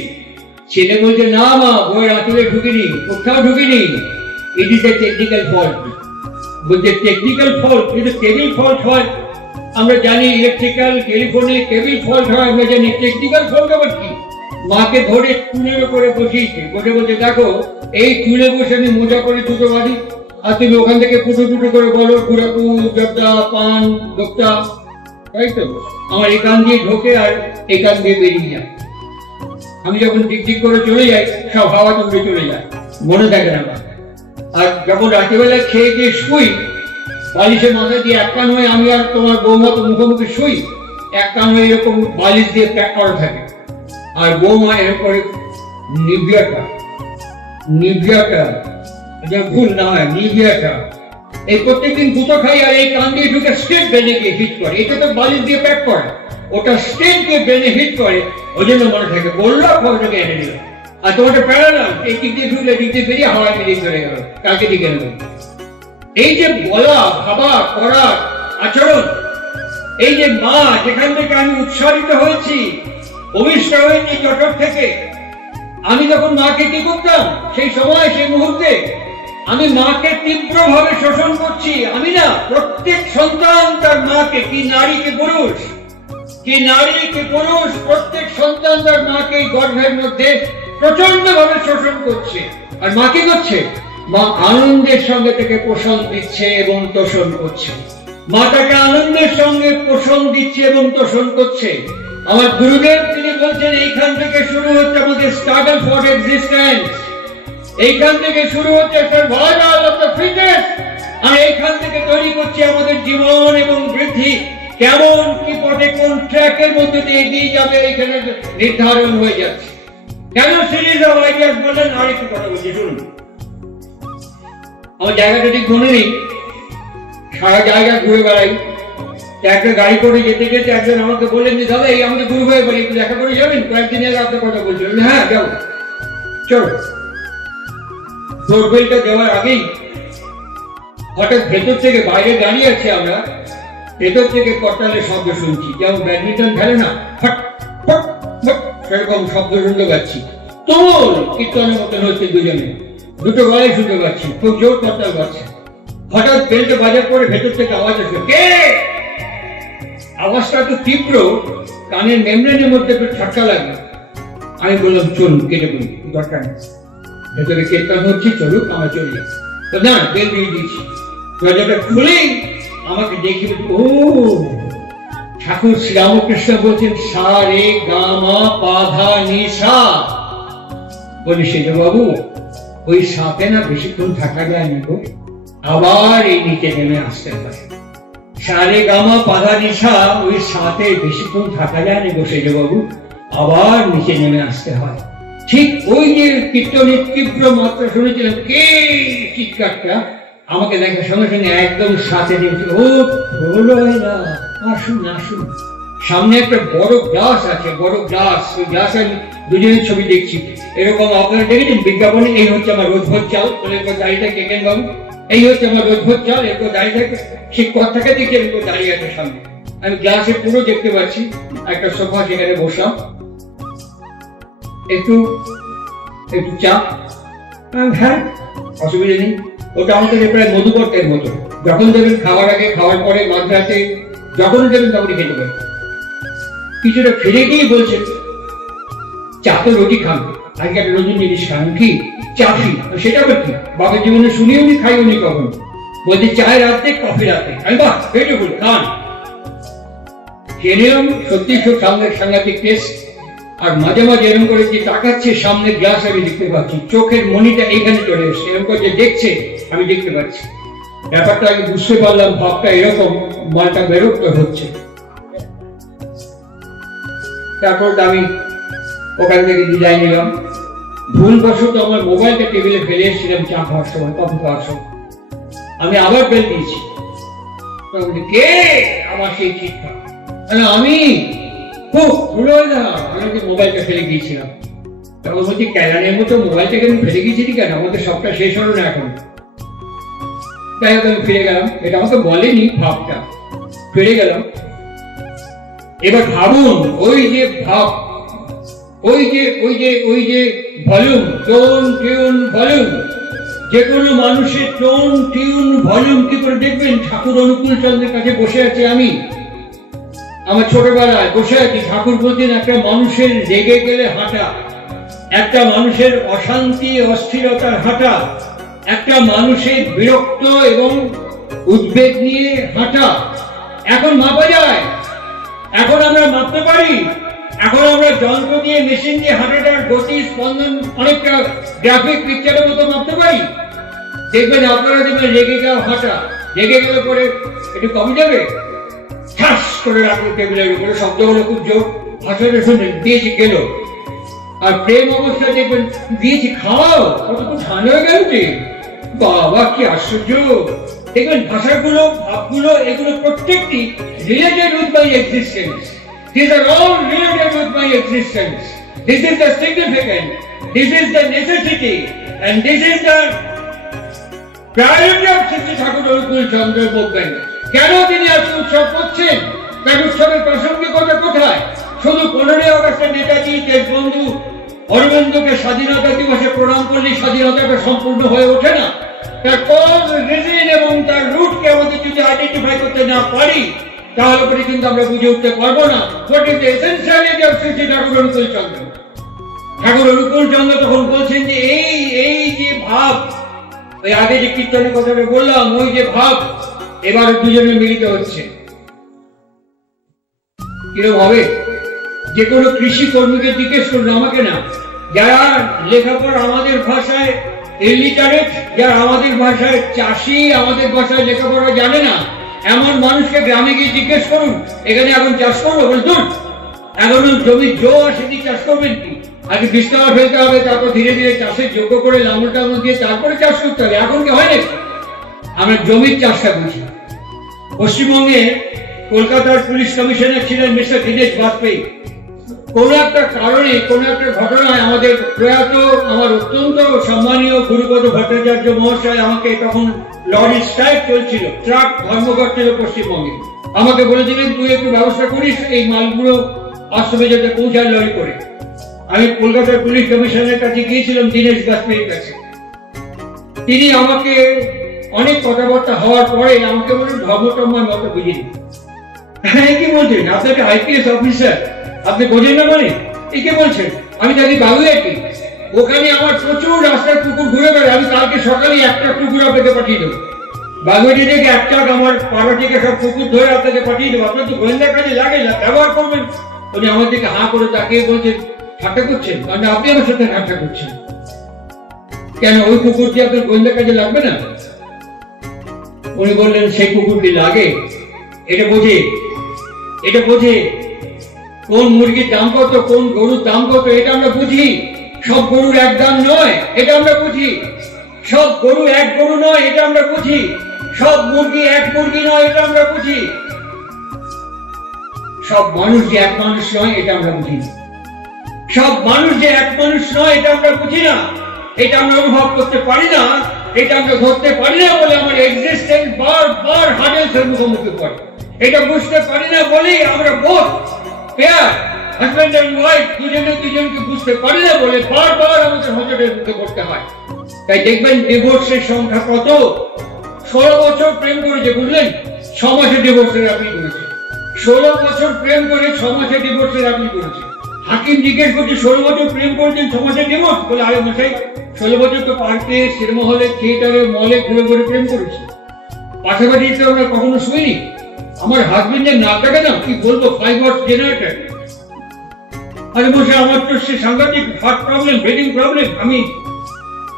ছেলে বলছে, না মা বইয়ের আঁচলে ঢুকিনি, কোথাও ঢুকিনি, it is a technical fault. বলছে টেকনিক্যাল ফল্ট? কিন্তু কেবিল ফল্ট হয় আমরা জানি, ইলেকট্রিক্যাল টেলিফোনে কেবিল ফল্ট হয় আমরা জানি, টেকনিক্যাল ফল্ট আবার কি? মাকে ধরে চুলের উপরে বসিয়েছে, বসে দেখো এই চুলে বসে আমি মোজা করে দুটো বাঁধি, আর তুমি ওখান থেকে ফুটো করে বলো ঘুরাকু জর্দা পান দোক্তা, তাই তো? আমার এখান দিয়ে ঢোকে আর এখান দিয়ে বেরিয়ে যায়। আমি যখন টিক করে চলে যাই, সব হাওয়া তুলে চলে যায়, মনে থাকে না। আর যখন রাত্রিবেলা খেয়ে গিয়ে শুই, বালিশের মাথা দিয়ে এক কান হয়ে আমি আর তোমার বৌমা তো মুখোমুখি শুই, এক কান হয়ে এরকম বালিশ দিয়ে প্যাক করা থাকে, আর বৌমা এরকম করে নিভিয়াটা ভুল না হয় নিভিয়াটা এই প্রত্যেকদিন দুটো খাই, আর এই কান দিয়ে ঢুকে স্টেট ব্রেনে গিয়ে হিট করে। এটা তো বালিশ দিয়ে প্যাক করে, ওটা স্টেট দিয়ে ব্রেনে হিট করে, ওই জন্য মনে থাকে। বললো খবরটাকে এনে দিল, আর তোমাকে প্যারালাম এই দিক দিয়ে ঢুকলে দিক দিয়ে বেরিয়ে হাওয়ায় বেরিয়ে চলে গেল, কালকে দিকে নেব। এই যে বলা ভাবা করা আচরণ, এই যে মা যেখান থেকে আমি উৎসাহিত হয়েছি, অভিষ্ট হয়েছি জঠর থেকে, আমি যখন মাকে কি করতাম সেই সময় সেই মুহূর্তে আমি মাকে তীব্রভাবে শোষণ করছি। আমি না, প্রত্যেক সন্তান তার মাকে, কি নারী কি পুরুষ, প্রত্যেক সন্তান তার মাকে গর্ভের মধ্যে প্রচন্ড ভাবে শোষণ করছে। আর মা কি করছে? মা আনন্দের সঙ্গে থেকে পোষণ দিচ্ছে এবং তোষণ করছে। মা তাকে আনন্দের সঙ্গে পোষণ দিচ্ছে এবং তোষণ করছে। আমার গুরুদেব তিনি বলছেন, এইখান থেকে শুরু হচ্ছে আমাদের স্ট্রাগল ফর এক্সিস্টেন্স। এইখান থেকে শুরু হচ্ছে সার্ভাইভাল অফ দ্য ফিটেস্ট, আর এইখান থেকে তৈরি করছে আমাদের জীবন এবং বৃদ্ধি কেমন কি পথে কোন ট্র্যাকের মধ্যে দিয়ে এগিয়ে যাবে এখানে নির্ধারণ হয়ে যাচ্ছে। কেন সিরিজ অফ আইডিয়াস বললেন? আর একটু কথা বলছি শুনুন। আমার জায়গাটা ঠিক মনে নেই, সারা জায়গা ঘুরে বেড়াই। একটা গাড়ি করে যেতে যেতে একজন আমাকে বললেন যে দাদা এই আমাদের গুরু ভাই বাড়ি একটু দেখা করে যাবেন, কয়েকদিন আগে আপনার কথা বলছিলেন। হ্যাঁ যাবো, চলো। ডোরবেলটা দেওয়ার আগেই হঠাৎ ভেতর থেকে, বাইরে দাঁড়িয়ে আছে আমরা, ভেতর থেকে করতালের শব্দ শুনছি, যেমন ব্যাডমিন্টন খেলে না ফট ফট ফট, সেরকম শব্দ শুনতে পাচ্ছি। তুমুল কীর্তনের মতন হচ্ছে, দুজনে দুটো গলায় শুনতে পাচ্ছি, খুব জোর করতাল বাজছে। হঠাৎ বেলটা বাজার পরে ভেতর থেকে আওয়াজ আসলো, কে? আওয়াজটা তো তীব্র, কানের মেমব্রেনের মধ্যে একটু ঠাট্টা লাগলো। আমি বললাম চলুন, কেটে বলি, দরকার নেই, ভেতরে কীর্তন হচ্ছে, চলুক, আমরা চলে যাই। তো না, বেল দিয়ে দিয়েছি। দরজাটা খুলেই আমাকে দেখি, ও ঠাকুর শ্রীরামকৃষ্ণ বলছেন সা রে গা মা পা ধা নি সা। বলি সেজ বাবু, ওই সাথে না বেশিক্ষণ থাকা যায় না গো, আবার এই নিচে নেমে আসতে হয়। সা রে গা মা পা ধা নি সা, ওই সাথে বেশিক্ষণ থাকা যায় না গো সেজ বাবু, আবার নিচে নেমে আসতে হয়। ঠিক ওই যে কীর্তনের তীব্র মাত্রা শুনেছিলাম, কে চিৎকারটা, আমাকে দেখার সঙ্গে সঙ্গে একদম সাথে দেখছি, ও হলো না, আসুন আসুন। সামনে একটা বড় গ্লাস আছে, বড় গ্লাস, ওই গ্লাসে আমি দুজনের ছবি দেখছি। এরকম আপনারা দেখেছেন বিজ্ঞাপনে, এই হচ্ছে আমার রোজভোজ চাল, এরপর দাঁড়িয়ে থাকে কেকেন বাবু, এই হচ্ছে আমার রোজভোজ চাল, এরপর দাঁড়িয়ে থাকে, সেই কথাকে দেখে এরপর দাঁড়িয়ে আছে সামনে। আমি গ্লাসে পুরো দেখতে পাচ্ছি, একটা সোফা, সেখানে বসলাম, একটু একটু চা। হ্যাঁ অসুবিধা নেই, ওটা আমাদের প্রায় মধুকর্তের মতো, যখন দেবেন খাওয়ার আগে, খাওয়ার পরে, মাঝরাতে, যখন দেবেন তখনই খেতে পারেন। কিছুটা ফিরে গিয়ে বলছেন চা তো রোজই খান, আজকে একটা নতুন জিনিস খান, কি চা ফি, সেটা আবার কি? বাবার জীবনে শুনিও নি, খাইও নি কখন। বলছে চায় রাতে, কফি রাতে। আমি বাহ বিউটিফুল, খান। খেয়ে নিলাম, সত্যি খুব সাংঘাতিক টেস্ট। আর মাঝে মাঝে এরকম করে যে তাকাচ্ছে সামনে গ্লাস, আমি দেখতে পাচ্ছি, চোখের মনিটা এইখানে চলে এসছে, এরকম করে যে দেখছে আমি দেখতে পাচ্ছি। ব্যাপারটা আমি বুঝতে পারলাম, ভাবটা এরকম, মালটা বিরক্ত হচ্ছে। তারপর আমি ওখান থেকে বিদায় নিলাম। ভুলবশত আমার মোবাইলটা টেবিলে ফেলে এসেছিলাম চা খাওয়ার সময়, কফি খাওয়ার সময়। আমি আবার বেল দিয়েছি, কে? আমার সেই চিৎকার, আমি খুব ভুল হয়ে না, আমি মোবাইলটা ফেলে গিয়েছিলাম। তখন বলছি ক্যালানের মতো মোবাইলটাকে আমি ফেলে গিয়েছি কেন, আমাদের সবটা শেষ হলো না এখন। তাই আমি ফিরে গেলাম, এটা আমাকে বলেনি, ভাবটা ফিরে গেলাম। এবার ভাবুন, ওই যে ভাব, ওই যে ভলিউম, টোন টিউন ভলিউম, যে কোনো মানুষের টোন টিউন ভলিউম কি করে দেখবেন? ঠাকুর অনুকূল চন্দ্রের কাছে বসে আছে আমি, আমার ছোটবেলায় বসে আছি, ঠাকুর বলতেন একটা মানুষের রেগে গেলে হাঁটা, একটা মানুষের অশান্তি অস্থিরতার হাঁটা, একটা মানুষের বিরক্ত এবং উদ্বেগ নিয়ে হাঁটা এখন মাপা যায়, এখন আমরা মাপতে পারি, এখন আমরা যন্ত্র দিয়ে, মেশিন দিয়ে হাঁটাটার গতি, স্পন্দন অনেকটা গ্রাফিক পিকচারের মতো মাপতে পারি। দেখবেন আপনারা দেখবেন রেগে যাওয়া হাঁটা, রেগে গেলে পরে একটু কমে যাবে, ঠাস করে রাখলো টেবিলের উপরে, শব্দ হলো খুব জোর, ভাষাটা শুনলেন, দিয়েছি গেল। আর প্রেম অবস্থা দেখবেন, দিয়েছি খাও, কতক্ষণ ঠান্ডা হয়ে গেল যে, বাবা কি আশ্চর্য। দেখবেন ভাষাগুলো, ভাবগুলো, এগুলো প্রত্যেকটি related with my existence. These are all related with my existence. This is the significance, this is the necessity, and this is the priority of Sri Thakur Anukul Chandra movement. কেন তিনি আজকে উৎসব করছেন? তার উৎসবের প্রাসঙ্গিকতা কোথায়? শুধু 15 আগস্টে নেতাজি দেশবন্ধু অরবিন্দকে স্বাধীনতা দিবসে প্রণাম করলে স্বাধীনতাটা সম্পূর্ণ হয়ে ওঠে না। তার কজ, রিজন এবং তার রুটকে আমাদের যদি আইডেন্টিফাই করতে না পারি, তাহলে পরে কিন্তু আমরা বুঝে উঠতে পারবো না what is the essentiality of Shri Thakur Anukul Chandra. Thakur Anukul Chandra তখন বলছেন যে এই যে ভাব, ওই আগে যে কীর্তনের কথাটা বললাম, ওই যে ভাব এবার দুজনে মিলিত হচ্ছে। কিরকম হবে? যে কোনো কৃষি কর্মীকে জিজ্ঞেস করুন, আমাকে না, যারা লেখাপড়া আমাদের ভাষায় ইলিটারেট, যারা আমাদের ভাষায় চাষি, আমাদের ভাষায় লেখাপড়া জানে না, এমন মানুষকে গ্রামে গিয়ে জিজ্ঞেস করুন এখানে এখন চাষ করবো, বলে দূর, এখন জমির জো সেটি চাষ করবেন কি? আগে বীজতলা ফেলতে হবে, তারপর ধীরে ধীরে চাষের যোগ্য করে লাঙল টাঙল দিয়ে তারপরে চাষ করতে হবে। এখন কি হয় নাকি? আমরা জমির চাষটা বুঝি। পশ্চিমবঙ্গে কলকাতার পুলিশ কমিশনার ছিলেন মিস্টার দীনেশ বাজপেয়ী। কোন একটা কারণে, কোন একটা ঘটনায় আমাদের প্রয়াত, আমার অত্যন্ত সম্মানীয় গুরুপদ ভট্টাচার্য মহাশয়, আমাকে তখন লরি স্ট্রাইক চলছিল, ট্রাক ধর্মঘট ছিল পশ্চিমবঙ্গে, আমাকে বলেছিলেন তুই একটু ব্যবস্থা করিস এই মালগুলো আশ্রমে যাতে পৌঁছায় লরি করে। আমি কলকাতার পুলিশ কমিশনারের কাছে গিয়েছিলাম, দীনেশ বাজপেয়ীর কাছে। তিনি আমাকে অনেক কথাবার্তা হওয়ার পরে আমাকে বললেন ধর্মটম্মার মতো বুঝিনি। হ্যাঁ, কি বলছেন? আপনি একটা আইপিএস অফিসার, আপনি বোঝেন না মানে? একে বলছেন? আমি থাকি বাগুইয়াটি, ওখানে আমার প্রচুর রাস্তায় কুকুর ঘুরে বেড়ায়। আমি কালকে সকালে একটা কুকুর আপনাকে পাঠিয়ে দেবো। বাগুইয়াটি থেকে একটা আমার পাড়া থেকে সব কুকুর ধরে আপনাকে পাঠিয়ে দেবো। আপনার তো গোয়েন্দা কাজে লাগে না, ব্যবহার করবেন। উনি আমার দিকে হাঁ করে তাকিয়ে বলছেন ঠাট্টা করছেন? কারণ আপনি আমার সাথে ঠাট্টা করছেন কেন? ওই কুকুরটি আপনার গোয়েন্দা কাজে লাগবে না? উনি বললেন সেই কুকুরটি লাগে, এটা বোঝে, এটা বোঝে কোন মুরগির দাম কত, কোন গরুর দাম কত, এটা আমরা বুঝি। সব গরুর এক দাম নয়, এটা আমরা বুঝি। সব গরু এক গরু নয়, এটা আমরা বুঝি। সব মুরগি এক মুরগি নয়, এটা আমরা বুঝি। সব মানুষ যে এক মানুষ নয়, এটা আমরা বুঝি না। সব মানুষ যে এক মানুষ নয়, এটা আমরা বুঝি না। এটা আমরা অনুভব করতে পারি না, এটা আমরা ধরতে পারি না বলে আমার এক্সিস্টেন্স বার হার্ডেলসের মুখোমুখি পড়ে। এটা বুঝতে পারি না বলেই আমরা বোধ পেয়ার হাজব্যান্ড এন্ড ওয়াইফ দুজনকে বুঝতে পারি না বলে বারবার আমাদের হজরের মুখে পড়তে হয়। তাই দেখবেন ডিভোর্সের সংখ্যা কত। 16 বছর প্রেম করেছে, বুঝলেন, 6 মাসে ডিভোর্সের আপিল করেছে। 16 বছর প্রেম করে 6 মাসে ডিভোর্সের আপিল করেছে। হাকিম জিজ্ঞেস করছে 16 বছর প্রেম করেছেন 6 মাসে ডিভোর্স? বলে আরে মশাই, 16 বছর তো পার্কে, সিনেমা হলে, থিয়েটারে, মলে ঘুরে ঘুরে প্রেম করেছি। পাশাপাশি তো আমরা কখনো শুইনি। আমার হাজবেন্ডের নাম থাকে না, কি বলবো, 5 ওয়াট জেনারেটর। আরে মশাই, আমার তো সে সাংঘাতিক হার্ট প্রবলেম, ব্রিদিং প্রবলেম।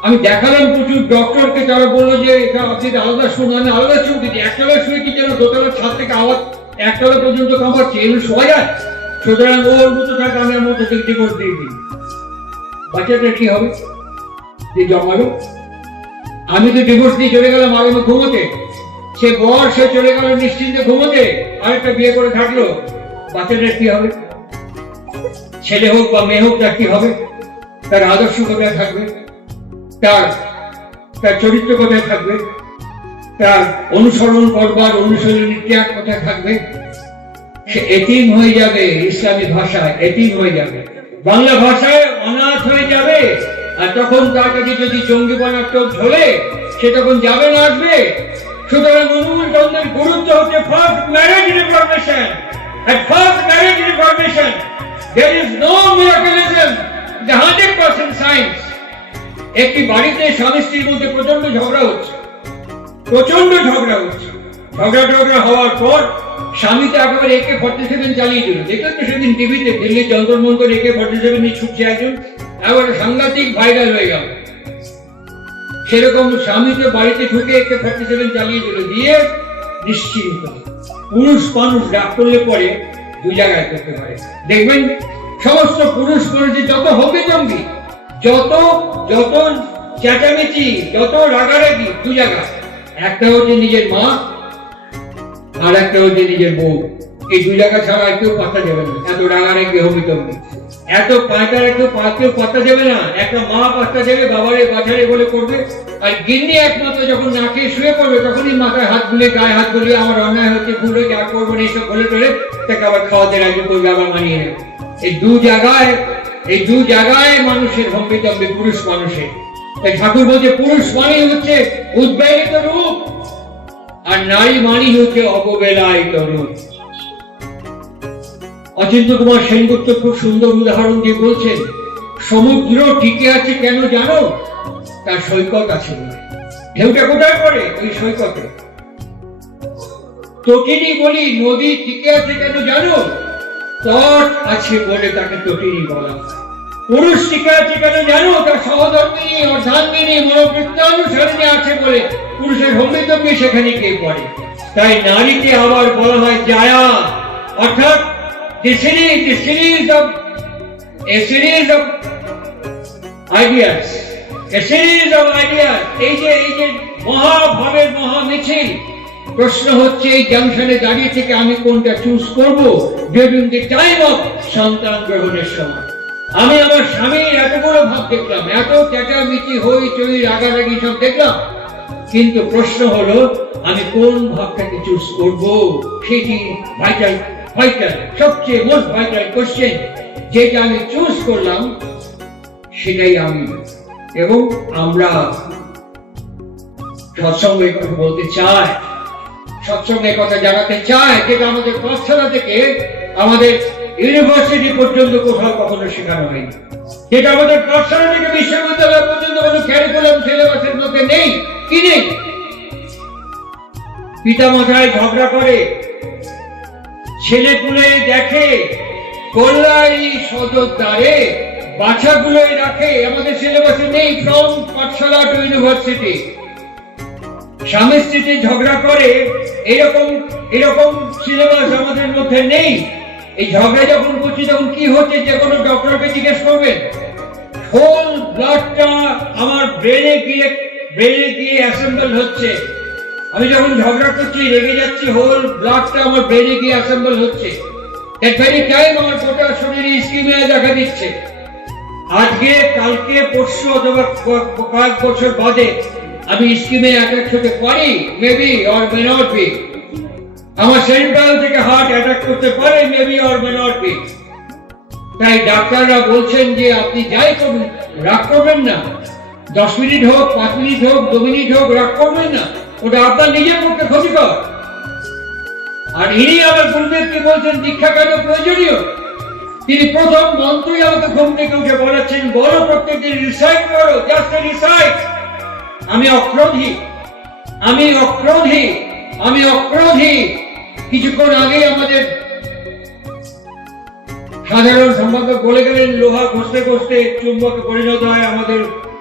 আমি দেখালাম প্রচুর ডক্টরকে, তারা বললো যে এটা আপনি আলাদা শুন। আমি আলাদা শুন দিচ্ছি, একতলা শুয়ে কি যেন দোতলার ছাদ থেকে আওয়াজ একতলা পর্যন্ত কামাচ্ছে, এগুলো শোয়া যায়? সুতরাং ওর মতো থাকে, আমি আমার মতো থেকে ডিভোর্স দিয়ে দিই। বাচ্চাটা কি হবে যে জমালো? আমি তো ডিভোর্স দিয়ে চলে গেলাম আগামী ঘুমোতে, সে বর সে চলে গেল নিশ্চিন্তে ঘুমোতে, আরেকটা বিয়ে করে থাকলো। বাচ্চাটার কি হবে? ছেলে হোক বা মেয়ে হোক, তার কি হবে? তার আদর্শ কোথায় থাকবে? তার চরিত্র কোথায় থাকবে? তার অনুসরণ করবার অনুশীলনী ত্যাগ কোথায় থাকবে? সে এতিম হয়ে যাবে। ইসলামী ভাষায় এতিম হয়ে যাবে, বাংলা ভাষায় অনাথ হয়ে যাবে। আর তখন তার কাছে যদি জঙ্গিপনার টোপ ঝোলে, সে তখন যাবে না, আসবে। সুতরাং অনুকূল তন্ত্রের গুরুত্ব হচ্ছে first marriage reformation. At first marriage reformation, there is no miracleism, the 100% science. একটি বাড়িতে স্বামী স্ত্রীর মধ্যে প্রচন্ড ঝগড়া হচ্ছে। ঝগড়া হওয়ার পর স্বামী তো একেবারে AK-47 চালিয়ে দিল। দেখলেন তো সেদিন টিভিতে, দিল্লির যন্তর মন্তর AK-47 নিয়ে ছুটছে একজন, একেবারে সাংঘাতিক ভাইরাল হয়ে গেল। সেরকম স্বামী তো বাড়িতে ঢুকে AK-47 চালিয়ে দিল, দিয়ে নিশ্চিন্ত। পুরুষ মানুষ রাগ করলে পরে 2 জায়গায় করতে পারে। দেখবেন সমস্ত পুরুষ মানুষের যত হবিতম্বি, যত চেঁচামেচি, যত রাগারাগি 2 জায়গা। একটা হচ্ছে নিজের মা, আর একটা হচ্ছে নিজের বউ। এই 2 জায়গা ছাড়া কেউ পাত্তা যাবে না। এত রাগারাগি, হবিতম্বি, এত পাঁচার কেউ পাত্তা যাবে না। একটা মা পাত্তা দেবে, বাবারে বাছারে বলে করবে। আর গিন্নি একমাত্র যখন না খেয়ে শুয়ে পড়বে, তখনই মাথায় হাত বুলিয়ে, গায়ে হাত বুলিয়ে আমার অন্যায় হচ্ছে, ভুল হয়েছে, আর করবো না, এইসব বলে টলে তাকে আবার খাওয়াতে রাজি করবে, আবার মানিয়ে নেবে। এই 2 জায়গায় মানুষের হম্বিতম্বি, পুরুষ মানুষের। তাই ঠাকুর বলছে পুরুষ মানেই হচ্ছে উদ্বেলিত রূপ, আর নারী মানেই হচ্ছে অববেলায়িত রূপ। অচিন্ত কুমার সেনগুপ্ত খুব সুন্দর উদাহরণ দিয়ে বলছেন, সমুদ্র টিকে আছে কেন জানো? তার সৈকত আছে বলে। ঢেউটা কোথায় পড়ে? ওই সৈকতে। তটিনী বলি, নদী টিকে আছে কেন জানো? তট আছে বলে তাকে তটিনী বলা হয়। পুরুষ টিকা আছে কেন জানো? তার সহধর্মিনী অর্ধাঙ্গিনী মনোবৃত্তানুসারিণী আছে বলে পুরুষের হোমিতব্যে সেখানে কে পড়ে। তাই নারীকে আবার বলা হয় জায়া, অর্থাৎ a series of ideas, এই যে মহাভাবের মহামিছিল। প্রশ্ন হচ্ছে এই জাংশনে দাঁড়িয়ে থেকে আমি কোনটা চুজ করব ডিউরিং দি টাইম অফ সন্তান গ্রহণের সময়। আমি আমার স্বামীর এতগুলো ভাব দেখলাম, এত চেঁচামেচি হইচই রাগারাগি সব দেখলাম, কিন্তু প্রশ্ন হলো আমি কোন ভাবটাকে চুজ করব। সেটি ভাইটাল সবচেয়ে মোস্ট ভাইটাল কোশ্চেন। যেটা আমি চুজ করলাম সেটাই আমি। এবং আমরা সৎসঙ্গে কথা বলতে চাই, সৎসঙ্গে কথা জানাতে চাই, যেটা আমাদের পাঠশালা থেকে আমাদের ইউনিভার্সিটি পর্যন্ত কোথাও কখনো শেখানো হয়নি, যেটা আমাদের পাঠশালা থেকে বিশ্ববিদ্যালয় পর্যন্ত কোনো ক্যারিকুলাম সিলেবাসের মধ্যে নেই। কি নেই? পিতামাতায় ঝগড়া করে, ছেলে পুলে দেখে, কল্যাণী সদর দ্বারে বাচ্চাগুলোই রাখে। আমাদের সিলেবাসে নেই ফ্রম পাঠশালা টু ইউনিভার্সিটি। স্বামী স্ত্রীতে ঝগড়া করে, এরকম সিলেবাস আমাদের মধ্যে নেই। এই ঝগড়া যখন করছি তখন কি হচ্ছে, যে কোনো ডক্টরকে জিজ্ঞেস করবেন, হোল ব্লাডটা আমার ব্রেনে গিয়ে অ্যাসেম্বল হচ্ছে। আমি যখন ঝগড়া করছি, রেগে যাচ্ছি, হোল ব্লাডটা আমার ব্রেনে গিয়ে অ্যাসেম্বল হচ্ছে। এট ভেরি টাইম আমার গোটা শরীরে ইস্কিমিয়া দেখা দিচ্ছে। আজকে, কালকে, পরশু অথবা কয়েক বছর বাদে আমি ইস্কিমিয়া অ্যাটাক হতে পারি, maybe or may not be. আমার সেন্ট্রাল থেকে হার্ট অ্যাটাক করতে পারে, maybe or may not be. তাই ডাক্তাররা বলছেন যে আপনি যাই করবেন, রাগ করবেন না। 10 মিনিট হোক, 5 মিনিট হোক, 2 মিনিট হোক, রাগ করবেন না। ওটা আপনার নিজের পক্ষে ক্ষতিকর। আর ইনি আমার গুরুদেবকে বলছেন দীক্ষা কেন প্রয়োজনীয়। তিনি প্রথম মন্ত্রই আমাকে ঘুম থেকে উঠে বলেছেন, বলো প্রত্যেকদিন রিসাইট করো, জাস্ট রিসাইট, আমি অক্রোধী, আমি অক্রোধী, আমি অক্রোধী। কিছুক্ষণ আগে আমাদের সাধারণ সম্পাদক বলে গেলেন লোহা ঘষতে ঘষতে চুম্বকে পরিণত হয়। আমাদের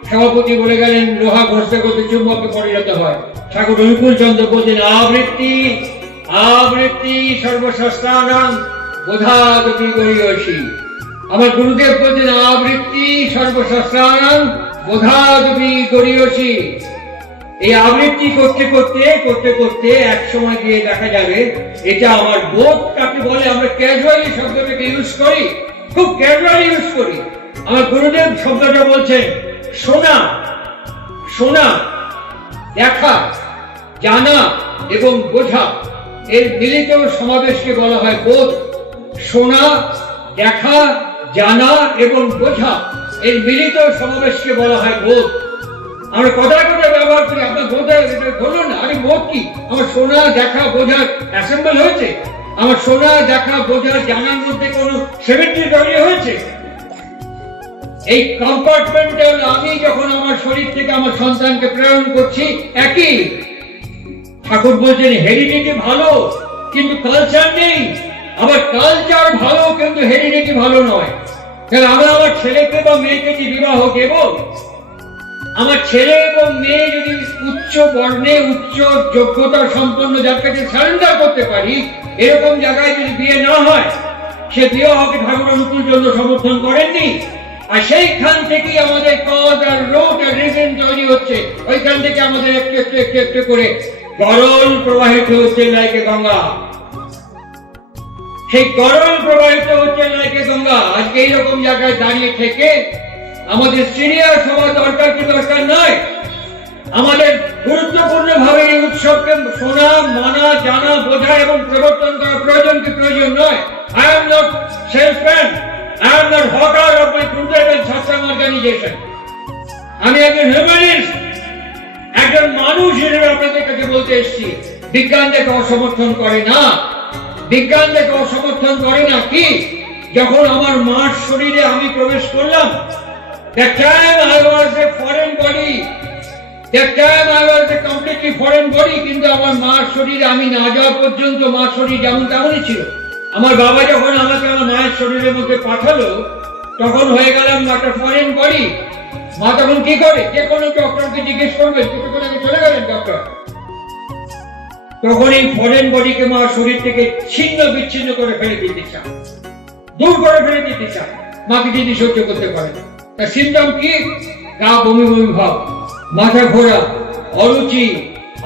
সভাপতি বলে গেলেন লোহা ঘষতে ঘষতে চুম্বকে পরিণত হয়। ঠাকুর অনুকূল চন্দ্র বলছেন আবৃত্তি আবৃত্তি সর্বশাস্ত্রানাং বোধাদপি গরীয়সী। আমার গুরুদেব বলছেন আবৃত্তি সর্বশাস্ত্রানাং বোধাদপি গরীয়সী। এই আবৃত্তি করতে করতে করতে করতে এক সময় গিয়ে দেখা যাবে এটা আমার বোধ কাকে বলে। আমরা ক্যাজুয়ালি শব্দটাকে ইউজ করি, খুব ক্যাজুয়ালি ইউজ করি। আমার গুরুদেব শব্দটা বলছেন শোনা, শোনা, দেখা, জানা এবং বোঝা, এর মিলিত সমাবেশকে বলা হয় বোধ। শোনা, দেখা, জানা এবং বোঝা, এর মিলিত সমাবেশকে বলা হয় বোধ। আমরা কথায় কথায় ব্যবহার করি, আপনার বোধহয় এটা বলুন না, আরে বোধ কি? আমার শোনা, দেখা, বোঝার অ্যাসেম্বল হয়েছে? আমার শোনা, দেখা, বোঝা, জানার মধ্যে কোনো সিমেট্রি তৈরি হয়েছে? এই কম্পার্টমেন্টাল আমি যখন আমার শরীর থেকে আমার সন্তানকে প্রেরণ করছি, একই। ঠাকুর বলছেন হেরিডিটি ভালো কিন্তু কালচার নেই, আবার কালচার ভালো কিন্তু হেরিডিটি ভালো নয়। কারণ আমরা আমার ছেলেকে বা মেয়েকে যে বিবাহ দেব, আমার ছেলে এবং মেয়ে যদি উচ্চ বর্ণে উচ্চ যোগ্যতা সম্পন্ন যার কাছে সারেন্ডার করতে পারি, এরকম জায়গায় যদি বিয়ে না হয়, সে বিয়ে হবে ঠাকুর অনুকূল চন্দ্র সমর্থন করেননি। আর সেইখান থেকেই আমাদের কজ আর রোড আর রিজন তৈরি হচ্ছে। ওইখান থেকে আমাদের একটু একটু একটু একটু করে গরল প্রবাহিত হচ্ছে লাইকে গঙ্গা। সেই গরল প্রবাহিত হচ্ছে লাইকে গঙ্গা। আজকে এইরকম জায়গায় দাঁড়িয়ে থেকে আমাদের সিরিয়াস হওয়া দরকার কি দরকার নয়? আমাদের গুরুত্বপূর্ণ ভাবে এই উৎসবকে শোনা, মানা, জানা, বোঝা এবং প্রবর্তন করা প্রয়োজন কি প্রয়োজন নয়? I am not salesman, I am not hawker of my Punjab and Satsang organization. আমি একজন হিউম্যানিস্ট, একজন মানুষ হিসেবে আপনাদের কাছে বলতে এসেছি, বিজ্ঞান দেখে অসমর্থন করে না। বিজ্ঞান দেখে অসমর্থন করে না কি? যখন আমার মার শরীরে আমি প্রবেশ করলাম, that time I was a foreign body, that time I was a completely foreign body, কিন্তু আমার মার শরীরে আমি না যাওয়া পর্যন্ত মার শরীর যেমন তেমনই ছিল। আমার বাবা যখন আমাকে আমার মায়ের শরীরের মধ্যে পাঠালো, তখন হয়ে গেলাম একটা ফরেন বডি। মা তখন কি করে, যে কোনো ডক্টরকে জিজ্ঞেস করবেন, ছোট করে চলে গেলেন ডক্টর, তখন এই ফরেন বডিকে মা শরীর থেকে ছিন্ন বিচ্ছিন্ন করে ফেলে দিতে চান, দূর করে ফেলে দিতে চান। মাকে যদি সহ্য করতে পারে, তার সিমটম কি? গা বমি বমি ভাব, মাথা ঘোরা, অরুচি,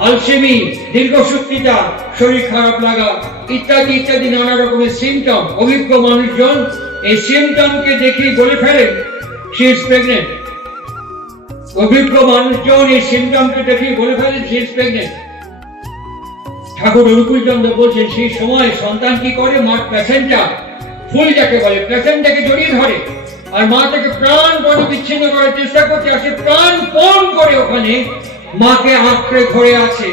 আলসেমি, দীর্ঘসূত্রিতা, শরীর খারাপ লাগা ইত্যাদি ইত্যাদি নানা রকমের সিমটম। অভিজ্ঞ মানুষজন এই সিমটমকে দেখে বলে ফেলেন she is pregnant। অভিজ্ঞ মানুষজন এই সিমটমকে দেখে বলে ফেলেন she is pregnant। ঠাকুর অনুকূল চন্দ্র বলছেন সেই সময় সন্তান কি করে, মার প্লেসেন্টা, ফুল যাকে বলে, প্লেসেন্টাকে জড়িয়ে ধরে আর মা থেকে প্রাণপণে বিচ্ছিন্ন করার চেষ্টা করছে, আর সে প্রাণপণ করে ওখানে মাকে আঁকড়ে ধরে আছে।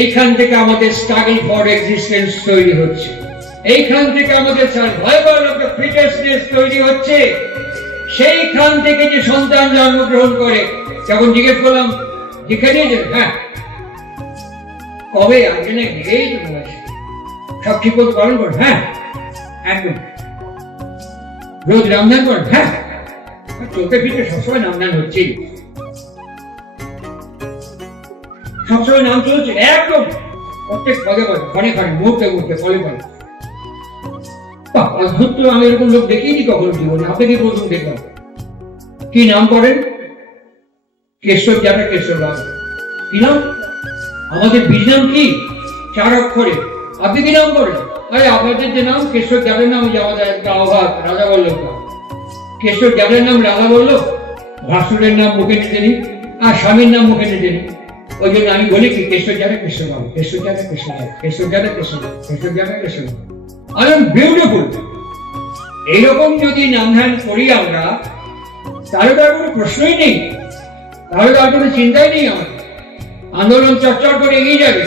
এইখান থেকে আমাদের স্ট্রাগল ফর এক্সিস্টেন্স তৈরি হচ্ছে, এইখান থেকে আমাদের সার্ভাইভাল অফ দ্য ফিটেস্টনেস তৈরি হচ্ছে। সেইখান থেকে যে সন্তান জন্মগ্রহণ করে, যখন জিজ্ঞেস করলাম দীক্ষা নিয়েছেন, হ্যাঁ, কবে, আগে না এই তো বয়স, সব ঠিক মতো পালন করেন, হ্যাঁ একদম, রোজ নামদান করেন, হ্যাঁ, চলতে ফিরতে সবসময় নামদান হচ্ছে, সবসময় নাম চলছে, একদম প্রত্যেক পদে পদে, ক্ষণে ক্ষণে, মুহূর্তে মুহূর্তে, ফলে ফলে। অদ্ভুত, আমি এরকম লোক দেখিনি কখনো জীবনে, আপনাকে প্রথম দেখলাম। কি নাম করেন? কেশব যাবে, কেশব রাজা। কি নাম? আমাদের বীজ নাম কি? 4 অক্ষরে। আপনি কি নাম করেন? আরে আপনাদের যে নাম কেশব যাবের নাম, যে আমাদের একটা অভাব, রাজা বল্লভ। কেশব যাবের নাম রাজা বল্লভ, ভাসুরের নাম মুখে নিতে নি, আর স্বামীর নাম মুখে নিতে নি। ওই জন্য আমি বলি কি কেশব যাবে, কেশব বাবু, কেশব যাবে, কেশব যাবে, কেশব যাবে, কেশব, কেশব যাবে, কেশব। I am beautiful. এইরকম যদি নামধান করি আমরা, তাহলে তো আর কোনো প্রশ্নই নেই, তাহলে তো আর কোনো চিন্তাই নেই। আমার আন্দোলন চর্চা করে এগিয়ে যাবে,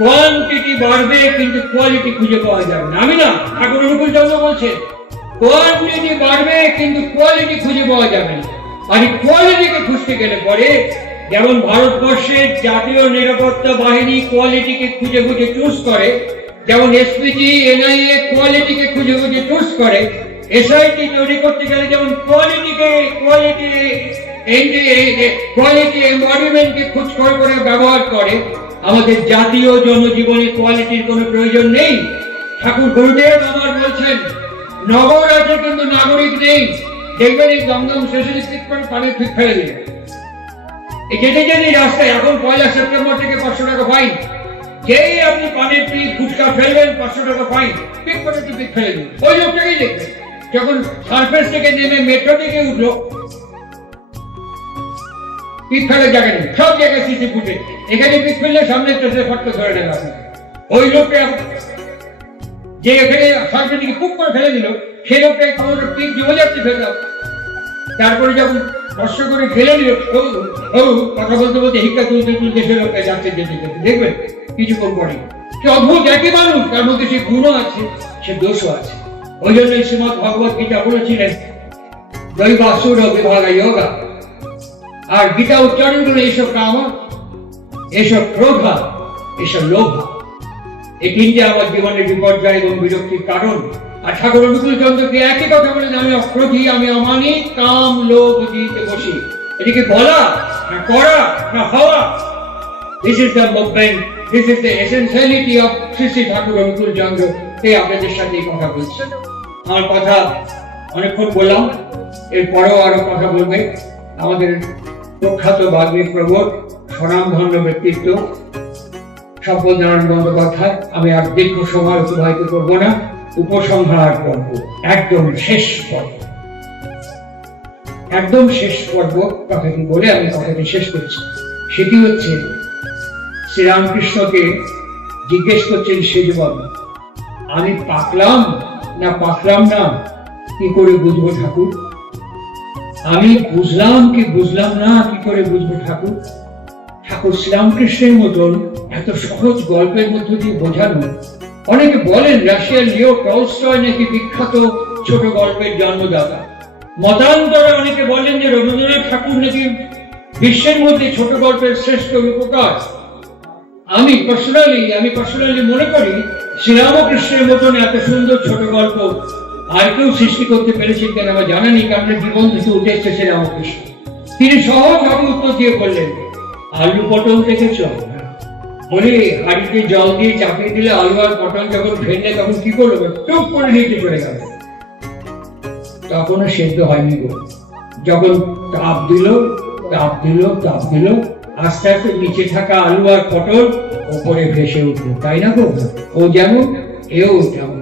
কোয়ান্টিটি বাড়বে কিন্তু কোয়ালিটি খুঁজে পাওয়া যাবে না। আমি না, ঠাকুর অনুকূল চন্দ্র বলছেন কোয়ান্টিটি বাড়বে কিন্তু কোয়ালিটি খুঁজে পাওয়া যাবে না। আর এই কোয়ালিটিকে খুঁজতে গেলে পরে, যেমন ভারতবর্ষের জাতীয় নিরাপত্তা বাহিনী কোয়ালিটিকে খুঁজে খুঁজে চুজ করে, যেমন এসপিজি, এনআইএ কোয়ালিটিকে খুঁজে খুঁজে চুজ করে, এসআইটি তৈরি করতে গেলে যেমন কোয়ালিটি এনভায়রনমেন্টকে খোঁজ করে ব্যবহার করে, আমাদের জাতীয় জনজীবনে কোয়ালিটির কোনো প্রয়োজন নেই। ঠাকুর গুরুদেব আমার বলছেন নগর আছে কিন্তু নাগরিক নেই। দেখবেন এই দমদম স্টেশনে ঠিক করে পানি ঠিক ফেলে দিল, এই যেতে যেতে রাস্তায় এখন 1 সেপ্টেম্বর থেকে 500 টাকা ফাইন। যেই আপনি পানির পিক ফুচকা ফেলবেন 500 টাকা ফাইন, পিক করে পিক ফেলে দিন। ওই লোকটাকেই দেখবেন যখন সার্ফেস থেকে নেমে মেট্রো থেকে উঠলো, পিক ফেলে জায়গা নেই, সব জায়গায় সিসি ফুটেজ। এখানে পিক ফেললে সামনে স্টেশনে ফটকে ধরে নেবে আপনাকে। ওই লোকটা যে এখানে সার্ফেস থেকে পুক করে ফেলে দিল, সেই লোকটাই খবর পিক জমে যাচ্ছে ফেললাম। তারপরে যখন কষ্ট করে ফেলে দিল, কথা বলতে বলতে হিক্কা তুলতে তুলতে সে লোকটা যাচ্ছে, যেতে যেতে দেখবেন কিছুক্ষণ পরে কি অদ্ভুত একই মানুষ, তার মধ্যে সে গুণও আছে, সে দোষও আছে। ওই জন্য শ্রীমদ্ ভগবত গীতা বলেছিলেন দৈবাসুর বিভাগ যোগা। আর গীতা উচ্চারণ করে এইসব কাম, এসব ক্রোধা, এসব লোভা, এই তিনটে আমার জীবনের বিপর্যয় এবং বিরক্তির কারণ। আর ঠাকুর অনুকূল চন্দ্রকে একই কথা বলেন, আমি অক্রোধী, আমি অমানিক, কাম লোভ দিতে বসি। এটিকে বলা না করা না হওয়া, this is the movement, this is the essentiality of Shri Thakur Anukul চন্দ্র। এই আপনাদের সাথে কথা বলছি। আমার কথা অনেকক্ষণ বললাম, এরপরেও আরো কথা বলবে আমাদের প্রখ্যাত বাগ্মী প্রবর, স্বনামধন্য ব্যক্তিত্ব সফল নারায়ণ বন্দ্যোপাধ্যায়। আমি আর দীর্ঘ সময় অতিবাহিত করবো না, উপসংহার পর্ব, একদম শেষ পর্ব, একদম শেষ পর্ব কথাটি বলে আমি কথাটি শেষ করছি। সেটি হচ্ছে শ্রীরামকৃষ্ণকে জিজ্ঞেস করছেন সেজবাবু, আমি পাকলাম না পাকলাম না, কি করে বুঝবো ঠাকুর? আমি বুঝলাম কি বুঝলাম না, কি করে বুঝবো ঠাকুর? ঠাকুর শ্রীরামকৃষ্ণের মতন এত সহজ গল্পের মধ্য দিয়ে বোঝানো। অনেকে বলেন রাশিয়ার লিও টলস্টয় নাকি বিখ্যাত ছোট গল্পের জন্মদাতা। মতান্তরে অনেকে বলেন যে রবীন্দ্রনাথ ঠাকুর নাকি বিশ্বের মধ্যে ছোট গল্পের শ্রেষ্ঠ রূপকার। আমি পার্সোনালি মনে করি শ্রীরামকৃষ্ণের মতন এত সুন্দর ছোট গল্প আর কেউ সৃষ্টি করতে পেরেছেন কেন আমার জানা নেই, কারণ জীবন থেকে উঠে এসছে সে রামকৃষ্ণ। তিনি সহজভাবে উত্তর দিয়ে বললেন, আলু পটল দেখেছ? বলে হাড়িতে জল দিয়ে চাপিয়ে দিলে আলু আর পটল যখন ফেললে তখন কি করবে? টুক করে নিচে চলে যাবে। তখনও সেদ্ধ হয়নি গো। যখন তাপ দিল আস্তে আস্তে নিচে থাকা আলু আর পটল উপরে ভেসে উঠলো, তাই না গো? ও যেমন এও যেমন।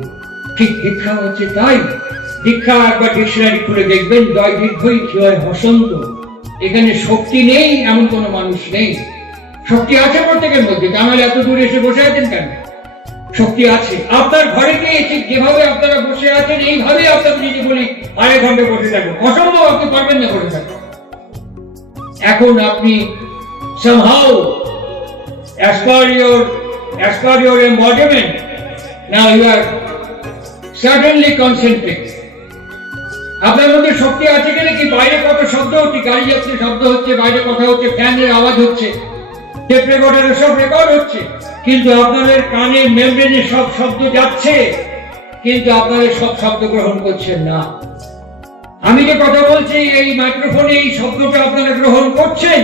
ঠিক দীক্ষা হচ্ছে তাই। দীক্ষা একবার ডিকশনারি খুলে দেখবেন, দয় দীর্ঘই ক্ষয় বসন্ত। এখানে শক্তি নেই এমন কোন মানুষ নেই। শক্তি আছে প্রত্যেকের মধ্যে, তাহলে এত দূরে এসে বসে আছেন কেন? শক্তি আছে। আপনার ঘরে গিয়ে ঠিক যেভাবে আপনারা বসে আছেন এইভাবে আপনাকে যদি বলি আড়াই ঘন্টা বসে থাকবেন, অসম্ভব, আপনি পারবেন না বসে থাকবেন। এখন আপনি somehow as per your embodiment, now you are certainly concentric. আপনার মধ্যে শক্তি আছে কিনা? কি বাইরে কত শব্দ হচ্ছে, গাড়ি যাচ্ছে শব্দ হচ্ছে, বাইরে কথা হচ্ছে, ফ্যানের আওয়াজ হচ্ছে, টেপ রেকর্ডারে সব রেকর্ড হচ্ছে, কিন্তু আপনাদের কানে মেমব্রেনে সব শব্দ যাচ্ছে, কিন্তু আপনারা সব শব্দ গ্রহণ করছেন না। আমি যে কথা বলছি এই মাইক্রোফোনে এই শব্দটা আপনারা গ্রহণ করছেন,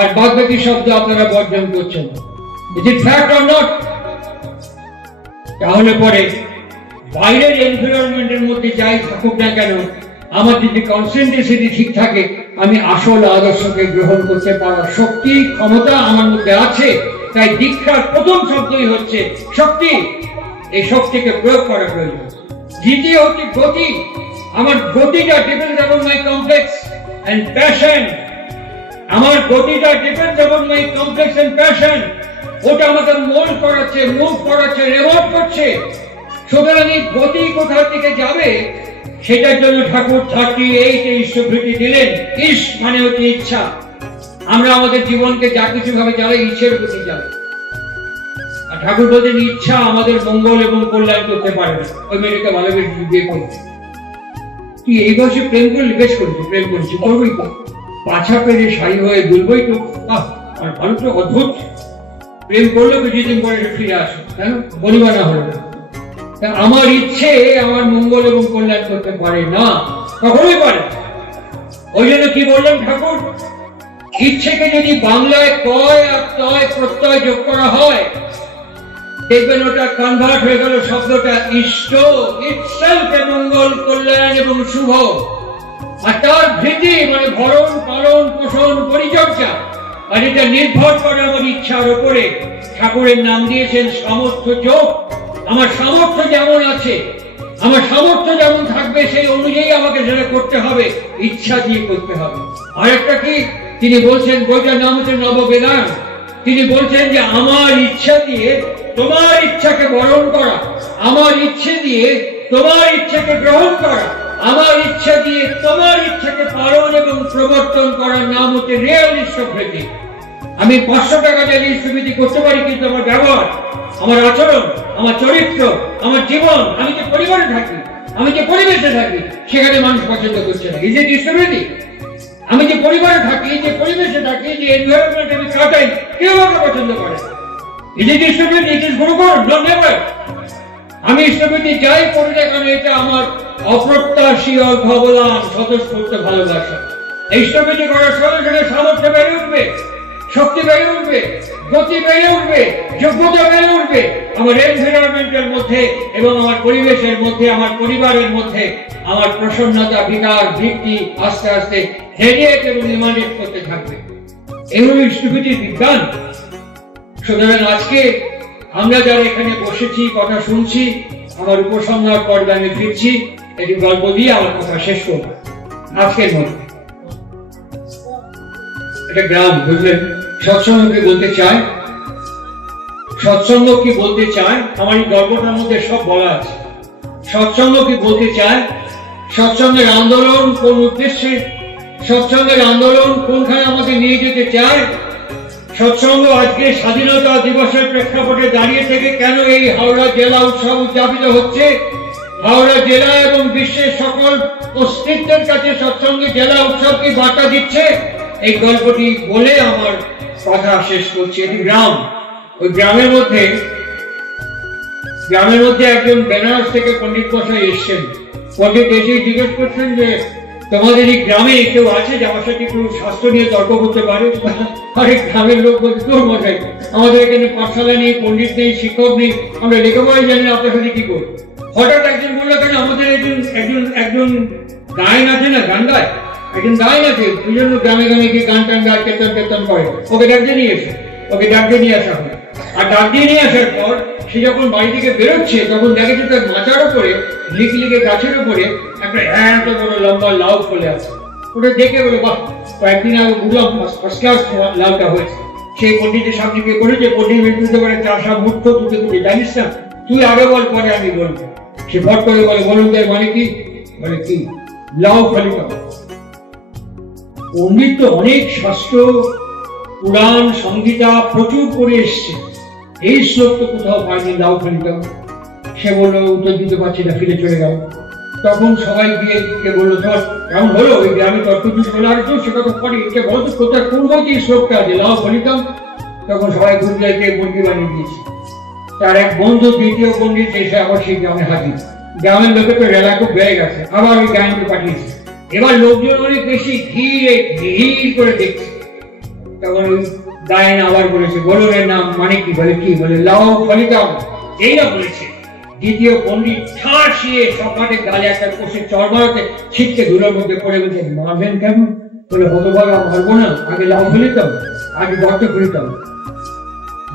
আর বাদবাকি শব্দ আপনারা বর্জন করছেন। Is it fact or not? তাহলে পরে বাইরের এনভায়রনমেন্টের মধ্যে যাই থাকুক না কেন, আমার যদি কনসেন্ট্রেশন ঠিক থাকে, আমি আসল আদর্শকে গ্রহণ করতে পারার শক্তি ক্ষমতা আমার মধ্যে আছে। তাই দীক্ষার প্রথম শব্দই হচ্ছে শক্তি। এই শক্তিকে প্রয়োগ করা প্রয়োজন। দ্বিতীয় হচ্ছে গতি। আমার গতিটা depends on my complex and passion. আমার গতিটা depends on my complex and passion. ওটা আমাকে মোল্ড করাচ্ছে, মুভ করাচ্ছে, রেভল্ট করছে। সুতরাং এই গতি কোথার দিকে যাবে সেটার জন্য ঠাকুর 38 ইষ্টভৃতি দিলেন। ইস মানে হচ্ছে ইচ্ছা। আমরা আমাদের জীবনকে যা কিছু ভাবে চালাই ইচ্ছের গতি যাবে। আর ঠাকুর বলতেন ইচ্ছা আমাদের মঙ্গল এবং কল্যাণ করতে পারে না। ওই মেয়েটাকে ভালোবেসে বিয়ে করবে, তুই এই বয়সে প্রেম করলি, বেশ করেছি, প্রেম করেছি, করবই তো, পাছা পেরে শাড়ি হয়ে দুলবই তো। আর ভালো তো অদ্ভুত, প্রেম করলে কিছুদিন পরে ফিরে আসে, কেন বলিবা না হলো না। আমার ইচ্ছে আমার মঙ্গল এবং কল্যাণ করতে পারে না, কখনোই পারে। ওই জন্য কি বললেন ঠাকুর, ইচ্ছেকে যদি বাংলায় কয় আর তয় প্রত্যয় যোগ করা হয়, দেখবেন ওটা কনভার্ট হয়ে গেল শব্দটা ইষ্ট, ইটসেলফ এ মঙ্গল কল্যাণ এবং শুভ। আর তার ভীতি মানে ভরণ পালন পোষণ পরিচর্যা, আর এটা নির্ভর করে আমার ইচ্ছার উপরে। ঠাকুরের নাম দিয়েছেন সামর্থ্য যোগ। আমার সামর্থ্য যেমন আছে, আমার সামর্থ্য যেমন থাকবে সেই অনুযায়ী আমাকে সেটা করতে হবে, ইচ্ছা দিয়ে করতে হবে। আর একটা কি তিনি বলছেন, বইটার নাম হচ্ছে নববেদান। তিনি বলছেন যে আমার ইচ্ছা দিয়ে তোমার ইচ্ছাকে বরণ করা, আমার ইচ্ছে দিয়ে তোমার ইচ্ছাকে গ্রহণ করা, আমার ইচ্ছা দিয়ে তোমার ইচ্ছাকে পালন এবং প্রবর্তন করার নাম হচ্ছে রিয়েল ইষ্টভৃতি। আমি 500 টাকা দিয়ে ইষ্টভৃতি করতে পারি, কিন্তু আমার ব্যবহার, আমার আচরণ, আমার চরিত্র, আমার জীবন, আমি যে পরিবারে থাকি, আমি যে পরিবেশে থাকি, সেখানে মানুষ পছন্দ করছে না। এই যে ইষ্টভৃতি, আমি যে পরিবারে থাকি, যে পরিবেশে থাকি, যে এনভায়রনমেন্ট আমি কাটাই, কেউ আমাকে পছন্দ করে। এই যে ইষ্টভৃতি, ইট ইজ গুরুকর, নট নেভার। আমি ইষ্টভৃতি যাই করি না কেন, এটা আমার অপ্রত্যাশীয় ভগবান স্বতঃস্ফূর্ত ভালোবাসা। ইষ্টভৃতি করার সঙ্গে সঙ্গে সামর্থ্য বেড়ে উঠবে, শক্তি বেড়ে উঠবে, গতি বেড়ে উঠবে, যোগ্যতা বেড়ে উঠবে আমার এনভায়রনমেন্টের মধ্যে এবং আমার পরিবেশের মধ্যে, আমার পরিবারের মধ্যে। আমার প্রসন্নতা, বিকাশ, ভিত্তি আস্তে আস্তে রেডিয়েট এবং ইমানেট করতে থাকবে। এই হলো ইষ্টভৃতির বিজ্ঞান। সুতরাং আজকে আমরা যারা এখানে বসেছি, কথা শুনছি, আমার উপসংহার পর্বে আমি ফিরছি। এটি গল্প দিয়ে আমার কথা শেষ করব। আজকের মধ্যে এটা গ্রাম, বুঝলেন? সৎসঙ্গ কি বলতে চায়, সৎসঙ্গ কি বলতে চায়, আমার এই গল্পটার মধ্যে সব বলা আছে। সৎসঙ্গ কি বলতে চায়, সৎসঙ্গের আন্দোলন কোন উদ্দেশ্যে, সৎসঙ্গের আন্দোলন কোনখানে আমাদের নিয়ে যেতে চায়, সৎসঙ্গ আজকে স্বাধীনতা দিবসের প্রেক্ষাপটে দাঁড়িয়ে থেকে কেন এই হাওড়া জেলা উৎসব উদযাপিত হচ্ছে, হাওড়া জেলা এবং বিশ্বের সকল অস্তিত্বের কাছে সৎসঙ্গে জেলা উৎসব কি বার্তা দিচ্ছে, এই গল্পটি বলে আমার কথা শেষ করছি। এটি গ্রাম। ওই গ্রামের মধ্যে একজন বেনারস থেকে পণ্ডিত মশাই এসছেন। পণ্ডিত এসে জিজ্ঞেস করছেন যে তোমাদের এই গ্রামে কেউ আছে যে আমার সাথে একটু স্বাস্থ্য নিয়ে তর্ক করতে পারে? আরে গ্রামের লোক বলছে তোর মশাই, আমাদের এখানে পাঠশালা নেই, পণ্ডিত নেই, শিক্ষক নেই, আমরা লেখাপড়াই জানি না, আপনার সাথে কি করবো? হঠাৎ একজন বললো কেন আমাদের একজন গায়ন আছে না, গান গায়, একজন গায়ন আছে, ওই জন্য গ্রামে গ্রামে গিয়ে গান টান গায়, কীর্তন করে, ওকে ডাকতে নিয়ে এসো। ওকে ডাকতে নিয়ে আসা হয়। আর ডাক দিয়ে নিয়ে আসার পর সে যখন বাড়ি থেকে বেরোচ্ছে তখন দেখে যে তার মাচার উপরে লিখে গাছের উপরে একটা এত বড় লম্বা লাউ ফলে আছে। ওটা দেখে বলে বাহ, কয়েকদিন আগে বুঝলাম ফার্স্ট ক্লাস লাউটা হয়েছে। সেই পণ্ডিতের সামনে গিয়ে বলেছে, পণ্ডিত মৃত্যুতে পারে চাষা মূর্খ তুই জানিস না, তুই আগে বল পরে আমি বলবো। সে ভট করে বলে বলুন তাই মানে কি? বলে কি লাউ ফলিত। পণ্ডিত তো অনেক শাস্ত্র পুরাণ সংহিতা প্রচুর পড়ে এসছে, এই শ্লোক তো কোথাও পায়নি লাউ ফলিত। সে বললো উত্তর দিতে পারছি না, ফিরে চলে গেল। তখন সবাই গিয়ে বললো ধর কেমন হলো ওই গ্রামে তর্ক বলে আর তো সেটা তো পড়ে, কে বলতো কোথায় কোন বইতে এই শ্লোকটা আছে লাউ ফলিতাম? তখন সবাই গুজরাইতে মুরগি বানিয়ে দিয়েছে। তার এক বন্ধু দ্বিতীয় পণ্ডিত এসে আবার সেই গ্রামে হাজির। গ্রামের লোকের তো রেলা খুব বেড়ে গেছে, আবার ওই গায়নকে পাঠিয়েছে। এবার লোকজন অনেক বেশি ভিড় করে দেখছে। তখন ওই গায়ন আবার বলেছে, বলুন এর নাম মানে কি? বলে কি? বলে লাউ ফলিতাম। এই না বলেছে, দ্বিতীয় পণ্ডিত ঠাসিয়ে সকালে গালে একটা কষে চড় মারাতে ছিটকে ধুলোর মধ্যে পড়ে বলছে, মারবেন কেন? বলে হতভাগা মারবো না, আগে লাউ ফলিতাম, আগে গর্ত ফলিতাম,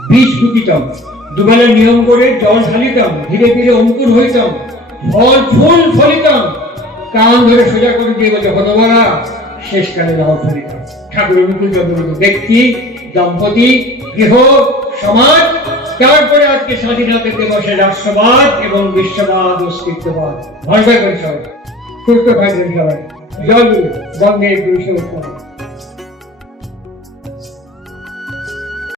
বীজ পুঁতিতাম, দুবেলা নিয়ম করে জল ঢালিতাম, ধীরে ধীরে অঙ্কুর হইতাম, ফল ফুল ফলিতাম। কান ধরে সোজা করে দিয়ে বলছে হতভাগা, শেষকালে লাউ ফলিতাম। ঠাকুর অনুকূল চন্দ্র ব্যক্তি, দম্পতি, গৃহ, সমাজ, তারপরে আজকে স্বাধীনতা দিবসে রাষ্ট্রবাদ এবং বিশ্ববাদ, অস্তিত্ববাদ। ভালো থাকবেন সবাই, সুস্থ থাকবেন সবাই। জয় গুরু, বন্দে পুরুষোত্তম।